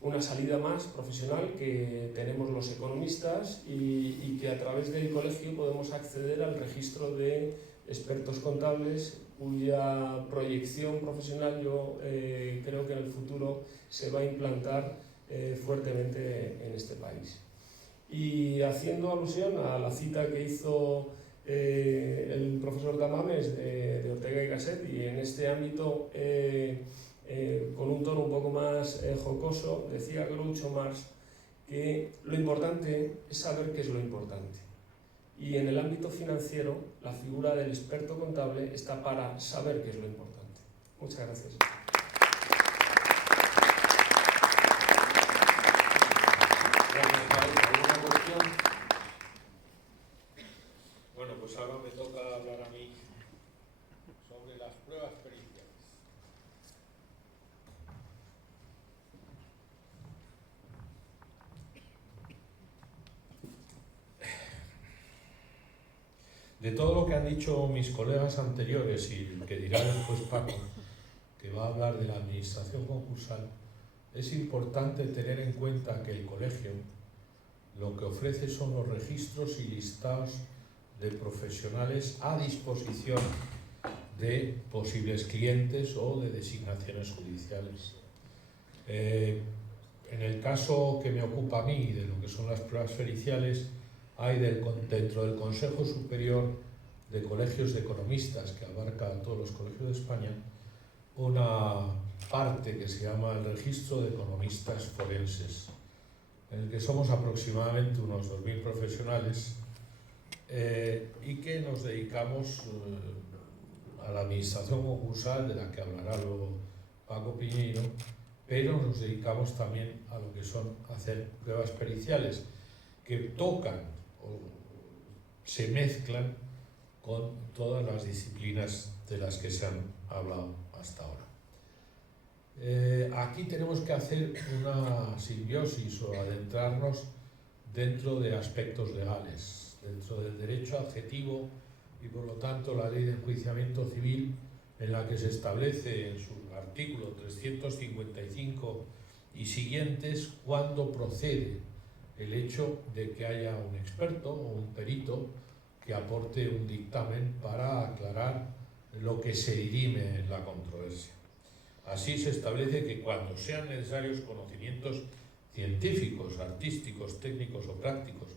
una salida más profesional que tenemos los economistas y que a través del colegio podemos acceder al registro de expertos contables, cuya proyección profesional yo creo que en el futuro se va a implantar fuertemente en este país. Y haciendo alusión a la cita que hizo el profesor Tamames de Ortega y Gasset, y en este ámbito con un tono un poco más jocoso, decía Groucho Marx que lo importante es saber qué es lo importante. Y en el ámbito financiero, la figura del experto contable está para saber qué es lo importante. Muchas gracias. ¿Alguna cuestión? Bueno, pues ahora me toca hablar a mí sobre las pruebas periciales. De todo lo que han dicho mis colegas anteriores y el que dirá después Paco, que va a hablar de la administración concursal, es importante tener en cuenta que el colegio lo que ofrece son los registros y listados de profesionales a disposición de posibles clientes o de designaciones judiciales. En el caso que me ocupa a mí, de lo que son las pruebas periciales, hay dentro del Consejo Superior de Colegios de Economistas, que abarca a todos los colegios de España, una parte que se llama el Registro de Economistas Forenses, en el que somos aproximadamente unos 2.000 profesionales y que nos dedicamos a la administración concursal, de la que hablará luego Paco Piñeiro, pero nos dedicamos también a lo que son hacer pruebas periciales que tocan o se mezclan con todas las disciplinas de las que se han hablado hasta ahora. Aquí tenemos que hacer una simbiosis o adentrarnos dentro de aspectos legales, dentro del derecho adjetivo y por lo tanto la ley de enjuiciamiento civil, en la que se establece en su artículo 355 y siguientes cuándo procede el hecho de que haya un experto o un perito que aporte un dictamen para aclarar lo que se dirime en la controversia. Así se establece que cuando sean necesarios conocimientos científicos, artísticos, técnicos o prácticos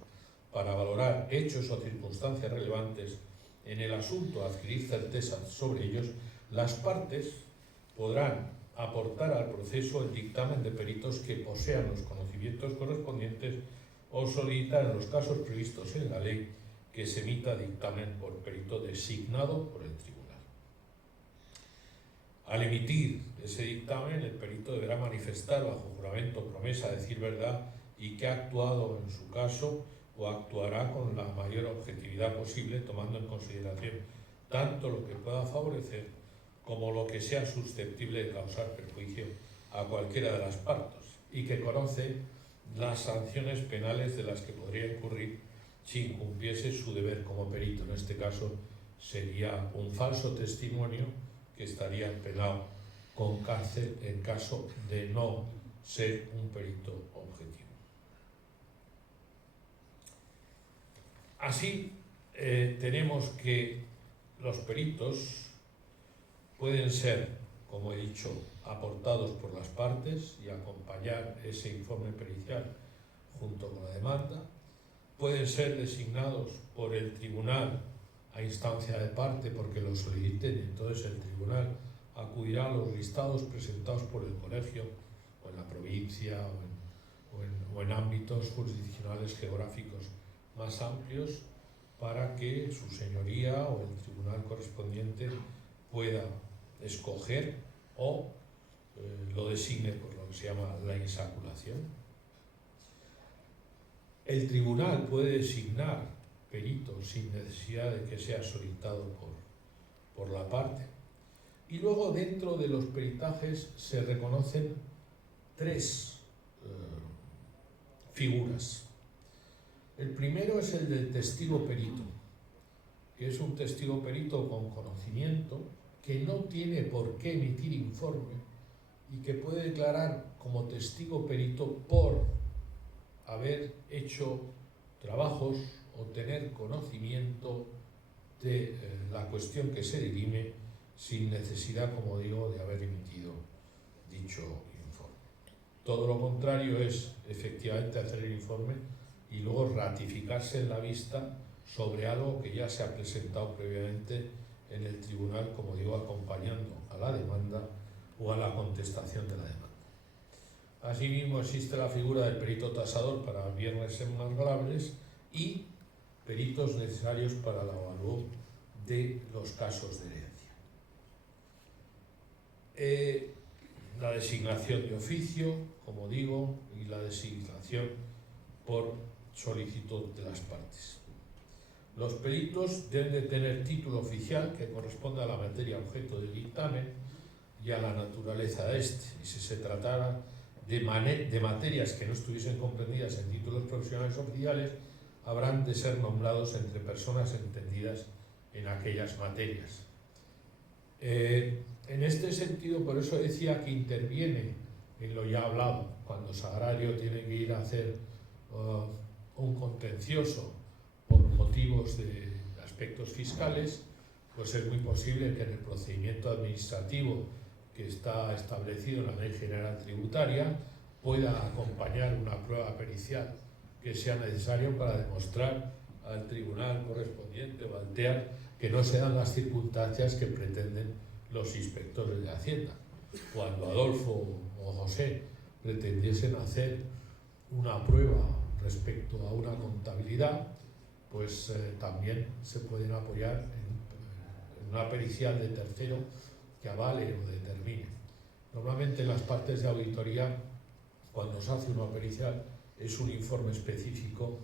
para valorar hechos o circunstancias relevantes en el asunto, adquirir certezas sobre ellos, las partes podrán aportar al proceso el dictamen de peritos que posean los conocimientos correspondientes o solicitar en los casos previstos en la ley que se emita dictamen por perito designado por el tribunal. Al emitir ese dictamen, el perito deberá manifestar bajo juramento promesa decir verdad y que ha actuado en su caso o actuará con la mayor objetividad posible, tomando en consideración tanto lo que pueda favorecer como lo que sea susceptible de causar perjuicio a cualquiera de las partes, y que conoce las sanciones penales de las que podría incurrir si incumpliese su deber como perito. En este caso sería un falso testimonio que estaría penado con cárcel en caso de no ser un perito objetivo. Así, tenemos que los peritos pueden ser, como he dicho, aportados por las partes y acompañar ese informe pericial junto con la demanda. Pueden ser designados por el tribunal a instancia de parte porque lo soliciten, y entonces el tribunal acudirá a los listados presentados por el colegio o en la provincia o en ámbitos jurisdiccionales geográficos más amplios para que su señoría o el tribunal correspondiente pueda escoger o lo designe por lo que se llama la insaculación. El tribunal puede designar peritos sin necesidad de que sea solicitado por la parte. Y luego dentro de los peritajes se reconocen tres figuras. El primero es el del testigo perito, que es un testigo perito con conocimiento que no tiene por qué emitir informe y que puede declarar como testigo perito por haber hecho trabajos o tener conocimiento de la cuestión que se dirime sin necesidad, como digo, de haber emitido dicho informe. Todo lo contrario es efectivamente hacer el informe y luego ratificarse en la vista sobre algo que ya se ha presentado previamente en el tribunal, como digo, acompañando a la demanda o a la contestación de la demanda. Asimismo, existe la figura del perito tasador para bienes inmanglables y peritos necesarios para el avalúo de los casos de herencia. La designación de oficio, como digo, y la designación por solicitud de las partes. Los peritos deben de tener título oficial que corresponda a la materia objeto del dictamen y a la naturaleza de este. Y si se tratara de materias que no estuviesen comprendidas en títulos profesionales oficiales, habrán de ser nombrados entre personas entendidas en aquellas materias. En este sentido, por eso decía que interviene en lo ya hablado, cuando Sagrario tiene que ir a hacer un contencioso por motivos de aspectos fiscales, pues es muy posible que en el procedimiento administrativo que está establecido en la Ley General Tributaria pueda acompañar una prueba pericial que sea necesario para demostrar al tribunal correspondiente o al TEAR que no se dan las circunstancias que pretenden los inspectores de Hacienda. Cuando Adolfo o José pretendiesen hacer una prueba respecto a una contabilidad, pues también se pueden apoyar en una pericial de tercero que avale o determine. Normalmente en las partes de auditoría, cuando se hace una pericial, es un informe específico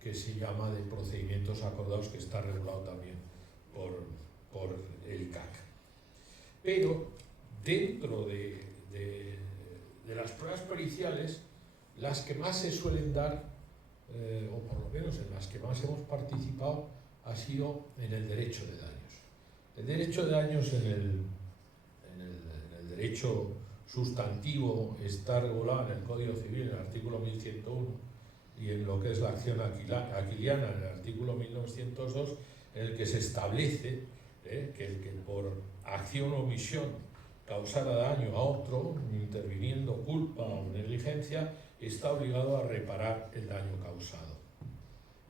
que se llama de procedimientos acordados, que está regulado también por el CAC. Pero dentro de las pruebas periciales, las que más se suelen dar, o por lo menos en las que más hemos participado, ha sido en el derecho de daños. El derecho de daños en el derecho sustantivo está regulado en el Código Civil, en el artículo 1101, y en lo que es la acción aquiliana, en el artículo 1902, en el que se establece que el que por acción o omisión causara daño a otro, interviniendo culpa o negligencia, está obligado a reparar el daño causado.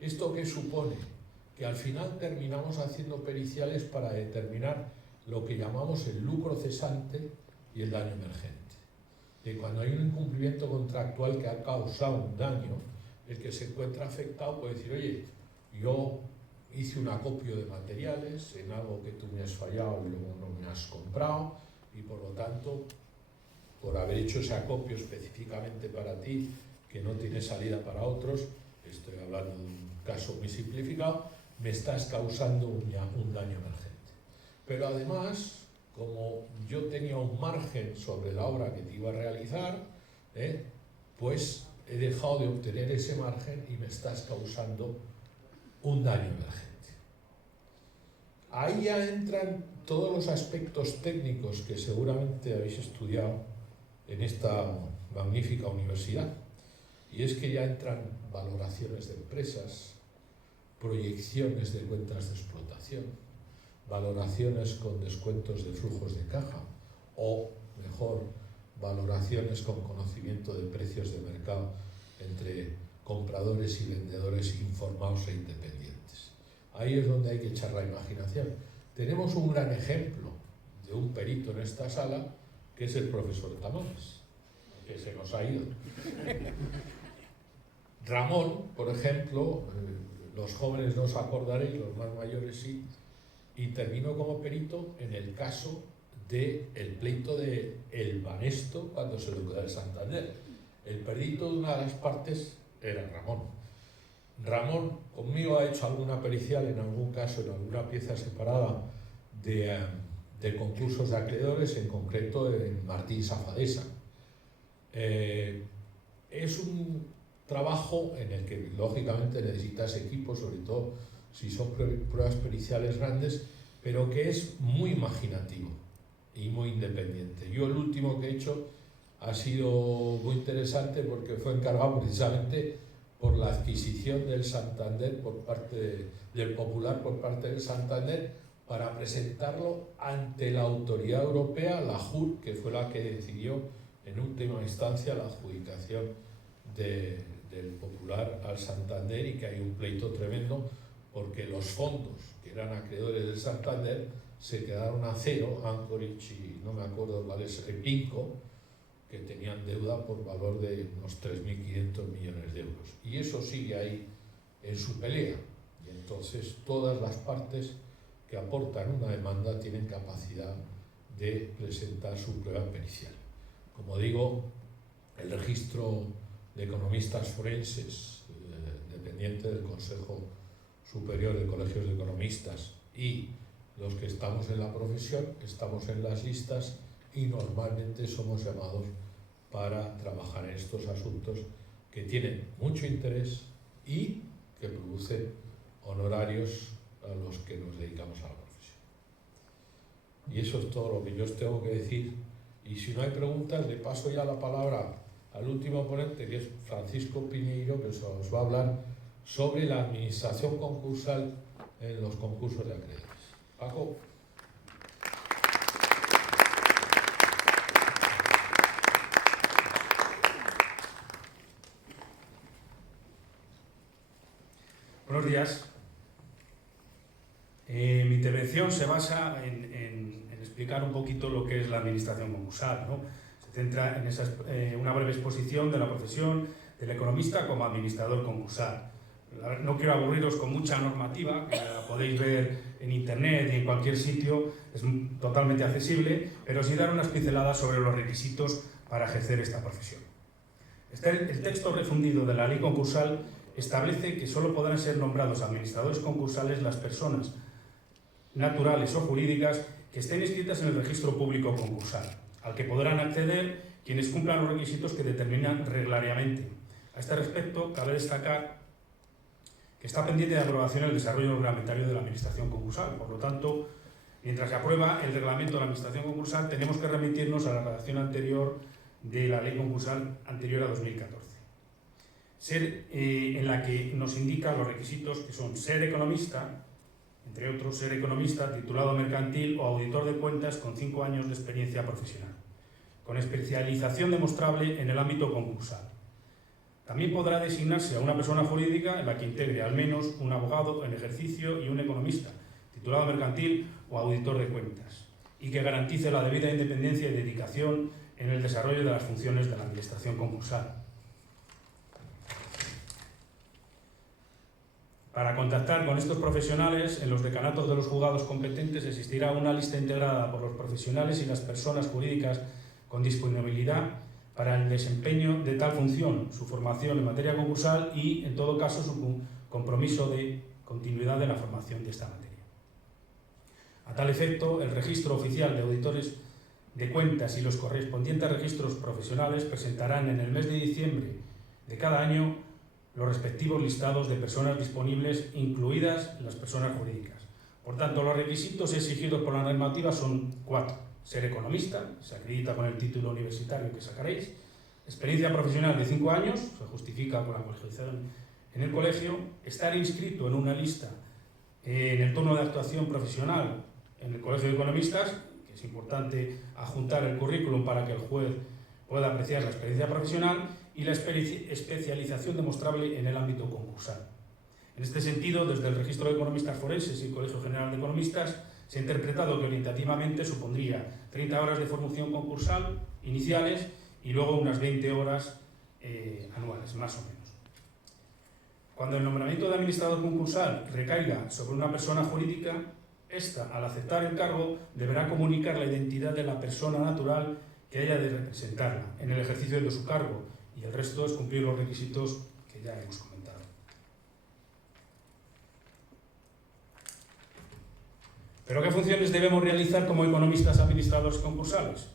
¿Esto qué supone? Que al final terminamos haciendo periciales para determinar lo que llamamos el lucro cesante y el daño emergente. De cuando hay un incumplimiento contractual que ha causado un daño, el que se encuentra afectado puede decir, oye, yo hice un acopio de materiales en algo que tú me has fallado y luego no me has comprado, y por lo tanto, por haber hecho ese acopio específicamente para ti, que no tiene salida para otros, estoy hablando de un caso muy simplificado, me estás causando un daño emergente. Pero además, como yo tenía un margen sobre la obra que te iba a realizar, pues he dejado de obtener ese margen y me estás causando un daño emergente. Ahí ya entran todos los aspectos técnicos que seguramente habéis estudiado en esta magnífica universidad. Y es que ya entran valoraciones de empresas, proyecciones de cuentas de explotación, valoraciones con descuentos de flujos de caja o, mejor, valoraciones con conocimiento de precios de mercado entre compradores y vendedores informados e independientes. Ahí es donde hay que echar la imaginación. Tenemos un gran ejemplo de un perito en esta sala, que es el profesor Tamames, que se nos ha ido. Ramón, por ejemplo, los jóvenes no os acordaréis, los más mayores sí, intervino como perito en el caso del pleito de El Banesto cuando se lo quedó el Santander. El perito de una de las partes era Ramón. Ramón conmigo ha hecho alguna pericial en algún caso, en alguna pieza separada de concursos de acreedores, en concreto en Martín Safadesa. Es un trabajo en el que lógicamente necesitas equipo, sobre todo si son pruebas periciales grandes, pero que es muy imaginativo y muy independiente. Yo el último que he hecho ha sido muy interesante porque fue encargado precisamente por la adquisición del Santander por parte del Popular por parte del Santander para presentarlo ante la autoridad europea, la JUR, que fue la que decidió en última instancia la adjudicación del Popular al Santander, y que hay un pleito tremendo porque los fondos que eran acreedores del Santander se quedaron a cero, Anchorage y no me acuerdo cuál es, Pinco, que tenían deuda por valor de unos 3.500 millones de euros. Y eso sigue ahí en su pelea. Y entonces todas las partes que aportan una demanda tienen capacidad de presentar su prueba pericial. Como digo, el registro de economistas forenses, dependiente del Consejo Superior de Colegios de Economistas, y los que estamos en la profesión, estamos en las listas y normalmente somos llamados para trabajar en estos asuntos que tienen mucho interés y que producen honorarios a los que nos dedicamos a la profesión. Y eso es todo lo que yo os tengo que decir. Y si no hay preguntas, le paso ya la palabra al último ponente, que es Francisco Piñeiro, que os va a hablar sobre la administración concursal en los concursos de acreedores. Paco. Buenos días. Mi intervención se basa en explicar un poquito lo que es la administración concursal, ¿no? Se centra en una breve exposición de la profesión del economista como administrador concursal. No quiero aburriros con mucha normativa, que la podéis ver en internet y en cualquier sitio, es totalmente accesible, pero sí dar unas pinceladas sobre los requisitos para ejercer esta profesión. El texto refundido de la ley concursal establece que solo podrán ser nombrados administradores concursales las personas naturales o jurídicas que estén inscritas en el registro público concursal, al que podrán acceder quienes cumplan los requisitos que determinan reglariamente. A este respecto, cabe destacar que está pendiente de aprobación el desarrollo reglamentario de la administración concursal. Por lo tanto, mientras se aprueba el reglamento de la administración concursal, tenemos que remitirnos a la redacción anterior de la ley concursal anterior a 2014. En la que nos indica los requisitos que son ser economista, entre otros, ser economista, titulado mercantil o auditor de cuentas con 5 años de experiencia profesional, con especialización demostrable en el ámbito concursal. También podrá designarse a una persona jurídica en la que integre al menos un abogado en ejercicio y un economista, titulado mercantil o auditor de cuentas, y que garantice la debida independencia y dedicación en el desarrollo de las funciones de la administración concursal. Para contactar con estos profesionales, en los decanatos de los juzgados competentes existirá una lista integrada por los profesionales y las personas jurídicas con disponibilidad para el desempeño de tal función, su formación en materia concursal y, en todo caso, su compromiso de continuidad de la formación de esta materia. A tal efecto, el Registro Oficial de Auditores de Cuentas y los correspondientes registros profesionales presentarán en el mes de diciembre de cada año los respectivos listados de personas disponibles, incluidas las personas jurídicas. Por tanto, los requisitos exigidos por la normativa son 4. Ser economista, se acredita con el título universitario que sacaréis. Experiencia profesional de 5 años, se justifica con la colegiación en el colegio. Estar inscrito en una lista en el turno de actuación profesional en el Colegio de Economistas, que es importante adjuntar el currículum para que el juez pueda apreciar la experiencia profesional, y la especialización demostrable en el ámbito concursal. En este sentido, desde el Registro de Economistas Forenses y el Colegio General de Economistas, se ha interpretado que orientativamente supondría 30 horas de formación concursal iniciales y luego unas 20 horas anuales, más o menos. Cuando el nombramiento de administrador concursal recaiga sobre una persona jurídica, ésta, al aceptar el cargo, deberá comunicar la identidad de la persona natural que haya de representarla en el ejercicio de su cargo, y el resto es cumplir los requisitos que ya hemos comentado. ¿Pero qué funciones debemos realizar como economistas administradores concursales?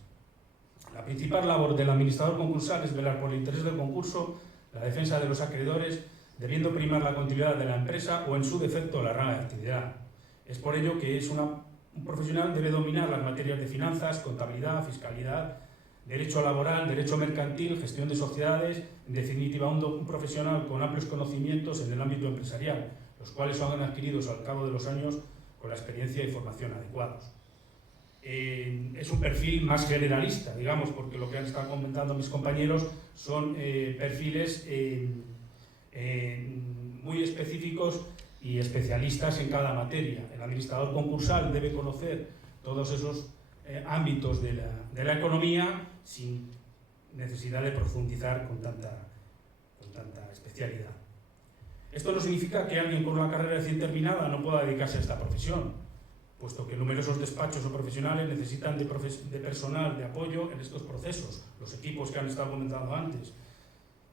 La principal labor del administrador concursal es velar por el interés del concurso, la defensa de los acreedores, debiendo primar la continuidad de la empresa o, en su defecto, la rama de actividad. Es por ello que un profesional debe dominar las materias de finanzas, contabilidad, fiscalidad, derecho laboral, derecho mercantil, gestión de sociedades, en definitiva un profesional con amplios conocimientos en el ámbito empresarial, los cuales son adquiridos al cabo de los años con la experiencia y formación adecuados. Es un perfil más generalista, digamos, porque lo que han estado comentando mis compañeros son perfiles muy específicos y especialistas en cada materia. El administrador concursal debe conocer todos esos ámbitos de la economía sin necesidad de profundizar con tanta especialidad. Esto no significa que alguien con una carrera recién terminada no pueda dedicarse a esta profesión, puesto que numerosos despachos o profesionales necesitan de personal de apoyo en estos procesos, los equipos que han estado comentando antes,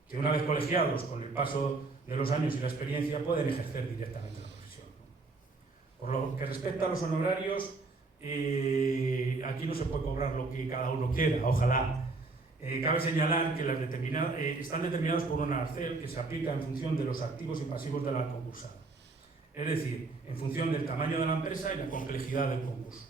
que una vez colegiados con el paso de los años y la experiencia pueden ejercer directamente la profesión. Por lo que respecta a los honorarios, aquí no se puede cobrar lo que cada uno quiera, ojalá. Cabe señalar que están determinados por un arancel que se aplica en función de los activos y pasivos de la concursal, es decir, en función del tamaño de la empresa y la complejidad del concurso.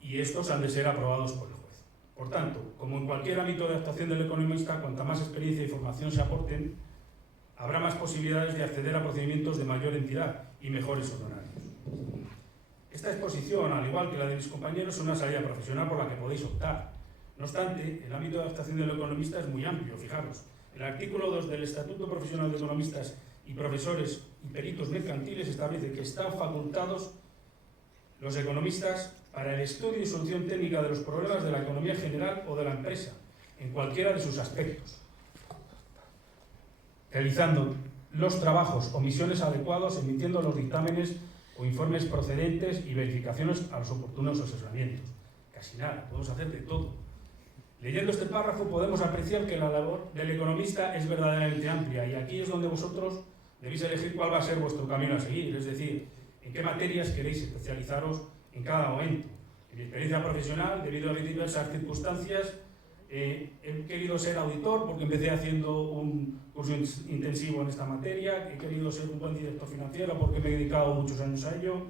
Y estos han de ser aprobados por el juez. Por tanto, como en cualquier ámbito de actuación del economista, cuanta más experiencia y formación se aporten, habrá más posibilidades de acceder a procedimientos de mayor entidad y mejores honorarios. Esta exposición, al igual que la de mis compañeros, es una salida profesional por la que podéis optar. No obstante, el ámbito de actuación del economista es muy amplio, fijaros. El artículo 2 del Estatuto Profesional de Economistas y Profesores y Peritos Mercantiles establece que están facultados los economistas para el estudio y solución técnica de los problemas de la economía general o de la empresa, en cualquiera de sus aspectos, realizando los trabajos o misiones adecuados, emitiendo los dictámenes o informes procedentes y verificaciones a los oportunos asesoramientos. Casi nada, podemos hacer de todo. Leyendo este párrafo podemos apreciar que la labor del economista es verdaderamente amplia, y aquí es donde vosotros debéis elegir cuál va a ser vuestro camino a seguir, es decir, en qué materias queréis especializaros en cada momento. En mi experiencia profesional, debido a diversas circunstancias, he querido ser auditor porque empecé haciendo un curso intensivo en esta materia. He querido ser un buen director financiero porque me he dedicado muchos años a ello.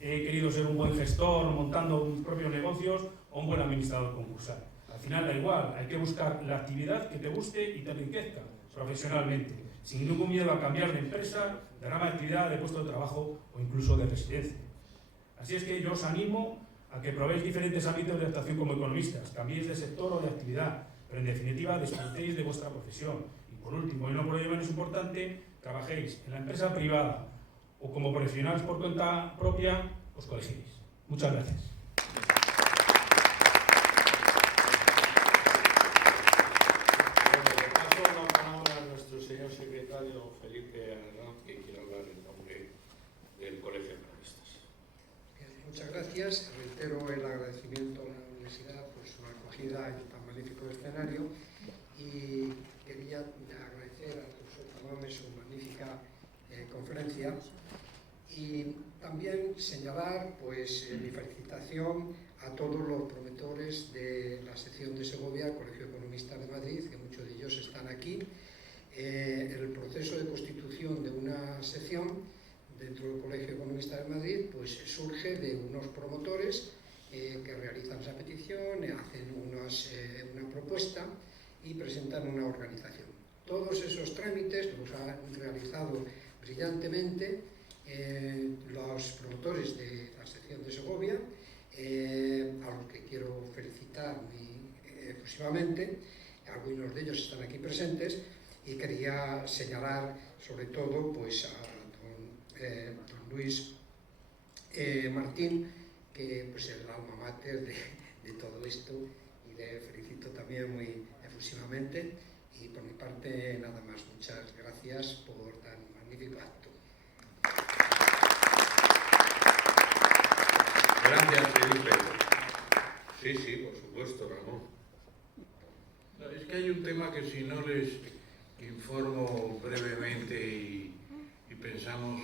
He querido ser un buen gestor montando mis propios negocios, o un buen administrador concursal. Al final da igual, hay que buscar la actividad que te guste y te enriquezca profesionalmente, sin ningún miedo a cambiar de empresa, de rama de actividad, de puesto de trabajo o incluso de residencia. Así es que yo os animo a que probéis diferentes ámbitos de actuación como economistas, cambiéis de sector o de actividad, pero en definitiva disfrutéis de vuestra profesión. Y por último, y no por ello menos importante, trabajéis en la empresa privada o como profesionales por cuenta propia, os colegéis. Muchas gracias. Le paso la palabra a nuestro señor secretario Felipe Arranz, que quiere hablar en nombre del Colegio de Economistas. Bien, muchas gracias. Reitero el agradecimiento a la universidad por su acogida en tan magnífico escenario y quería agradecer al profesor Tamame su magnífica conferencia y también señalar pues, mi felicitación a todos los promotores de la sección de Segovia, Colegio de Economistas de Madrid, que muchos de ellos están aquí. El proceso de constitución de una sección dentro del Colegio de Economistas de Madrid pues, surge de unos promotores que realizan esa petición, hacen una propuesta y presentan una organización. Todos esos trámites los han realizado brillantemente los promotores de la sección de Segovia, a los que quiero felicitar muy efusivamente. Algunos de ellos están aquí presentes y quería señalar sobre todo pues, a don Luis Martín, que pues, es el alma mater de todo esto, y le felicito también muy efusivamente. Y por mi parte nada más, muchas gracias por tan magnífico acto. Gracias, Felipe. Sí, por supuesto, Ramón. No, es que hay un tema que si no les informo brevemente y pensamos,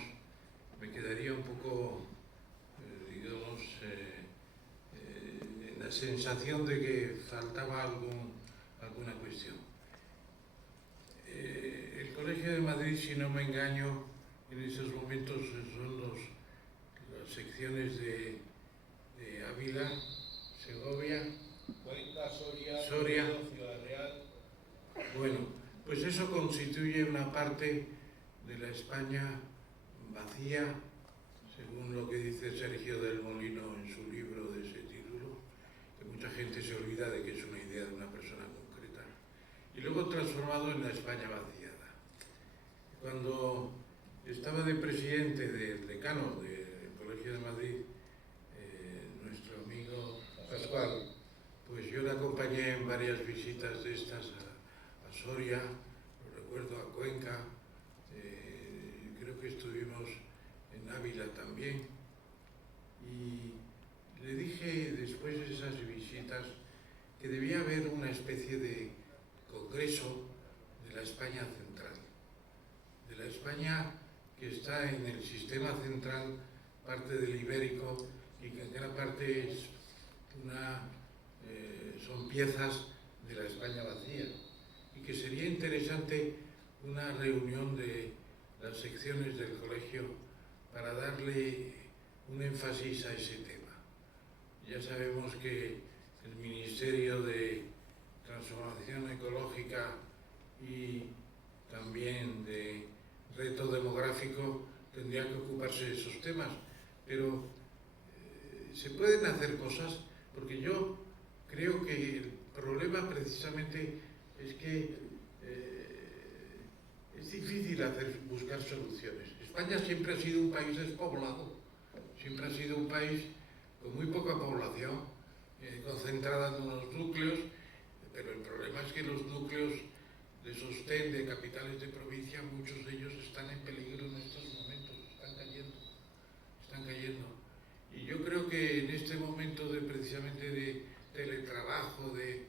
me quedaría un poco, digamos, en la sensación de que faltaba alguna cuestión. El Colegio de Madrid, si no me engaño, en estos momentos son las secciones de Ávila, Segovia, Cuenca, Soria, Ciudad Real. Bueno, pues eso constituye una parte de la España vacía, según lo que dice Sergio del Molino en su libro de ese título, que mucha gente se olvida de que es una idea de una persona concreta, y luego transformado en la España vaciada. Cuando estaba de presidente del decano del Colegio de Madrid, nuestro amigo Pascual, pues yo le acompañé en varias visitas de estas a Soria, lo recuerdo, a Cuenca, creo que estuvimos en Ávila también, y le dije después de esas visitas que debía haber una especie de congreso de la España central, de la España que está en el sistema central, parte del ibérico, y que en gran parte son piezas de la España vacía, y que sería interesante una reunión de las secciones del colegio para darle un énfasis a ese tema. Ya sabemos que el Ministerio de Transformación Ecológica y también de Reto Demográfico tendría que ocuparse de esos temas, pero se pueden hacer cosas, porque yo creo que el problema precisamente es que es difícil buscar soluciones. España siempre ha sido un país despoblado, siempre ha sido un país con muy poca población, concentrada en unos núcleos, pero el problema es que los núcleos de sostén de capitales de provincia, muchos de ellos están en peligro en estos momentos, están cayendo. Y yo creo que en este momento precisamente de teletrabajo, de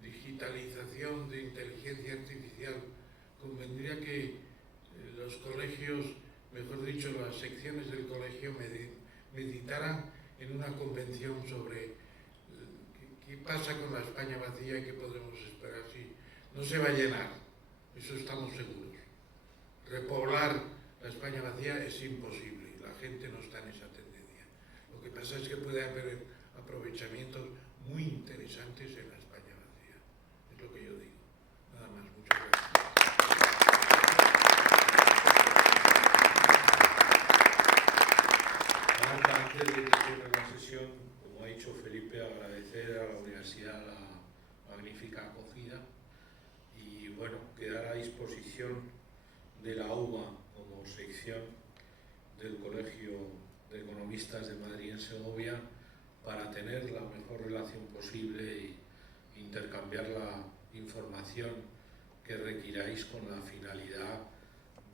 digitalización, de inteligencia artificial, convendría que los colegios, mejor dicho, las secciones del colegio meditaran en una convención sobre qué pasa con la España vacía y qué podemos esperar si no se va a llenar, eso estamos seguros. Repoblar la España vacía es imposible, la gente no está en esa tendencia. Lo que pasa es que puede haber aprovechamientos muy interesantes en la España vacía, es lo que yo digo. Nada más, muchas gracias. Antes de que cierre la sesión, como hay magnífica acogida y bueno, quedar a disposición de la UBA como sección del Colegio de Economistas de Madrid en Segovia para tener la mejor relación posible e intercambiar la información que requiráis con la finalidad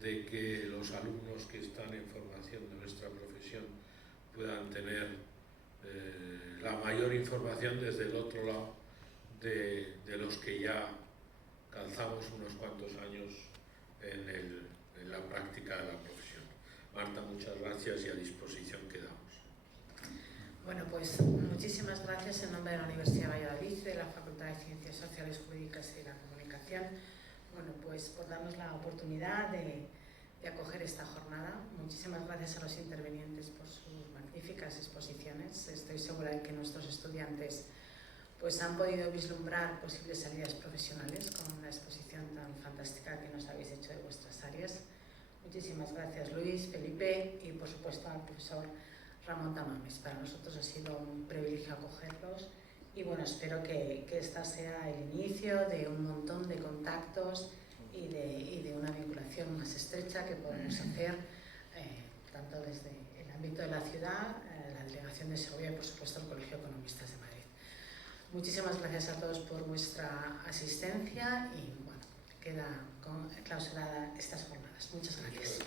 de que los alumnos que están en formación de nuestra profesión puedan tener la mayor información desde el otro lado de los que ya calzamos unos cuantos años en la práctica de la profesión. Marta, muchas gracias y a disposición quedamos. Bueno, pues muchísimas gracias en nombre de la Universidad de Valladolid, de la Facultad de Ciencias Sociales, Jurídicas y de la Comunicación, bueno, pues por darnos la oportunidad de acoger esta jornada. Muchísimas gracias a los intervinientes por sus magníficas exposiciones. Estoy segura de que nuestros estudiantes pues han podido vislumbrar posibles salidas profesionales con la exposición tan fantástica que nos habéis hecho de vuestras áreas. Muchísimas gracias, Luis, Felipe y por supuesto al profesor Ramón Tamames. Para nosotros ha sido un privilegio acogerlos y bueno, espero que esta sea el inicio de un montón de contactos y de una vinculación más estrecha que podemos hacer tanto desde el ámbito de la ciudad, la Delegación de Segovia y por supuesto el Colegio de Economistas de Madrid. Muchísimas gracias a todos por vuestra asistencia y bueno, queda clausurada estas jornadas. Muchas gracias.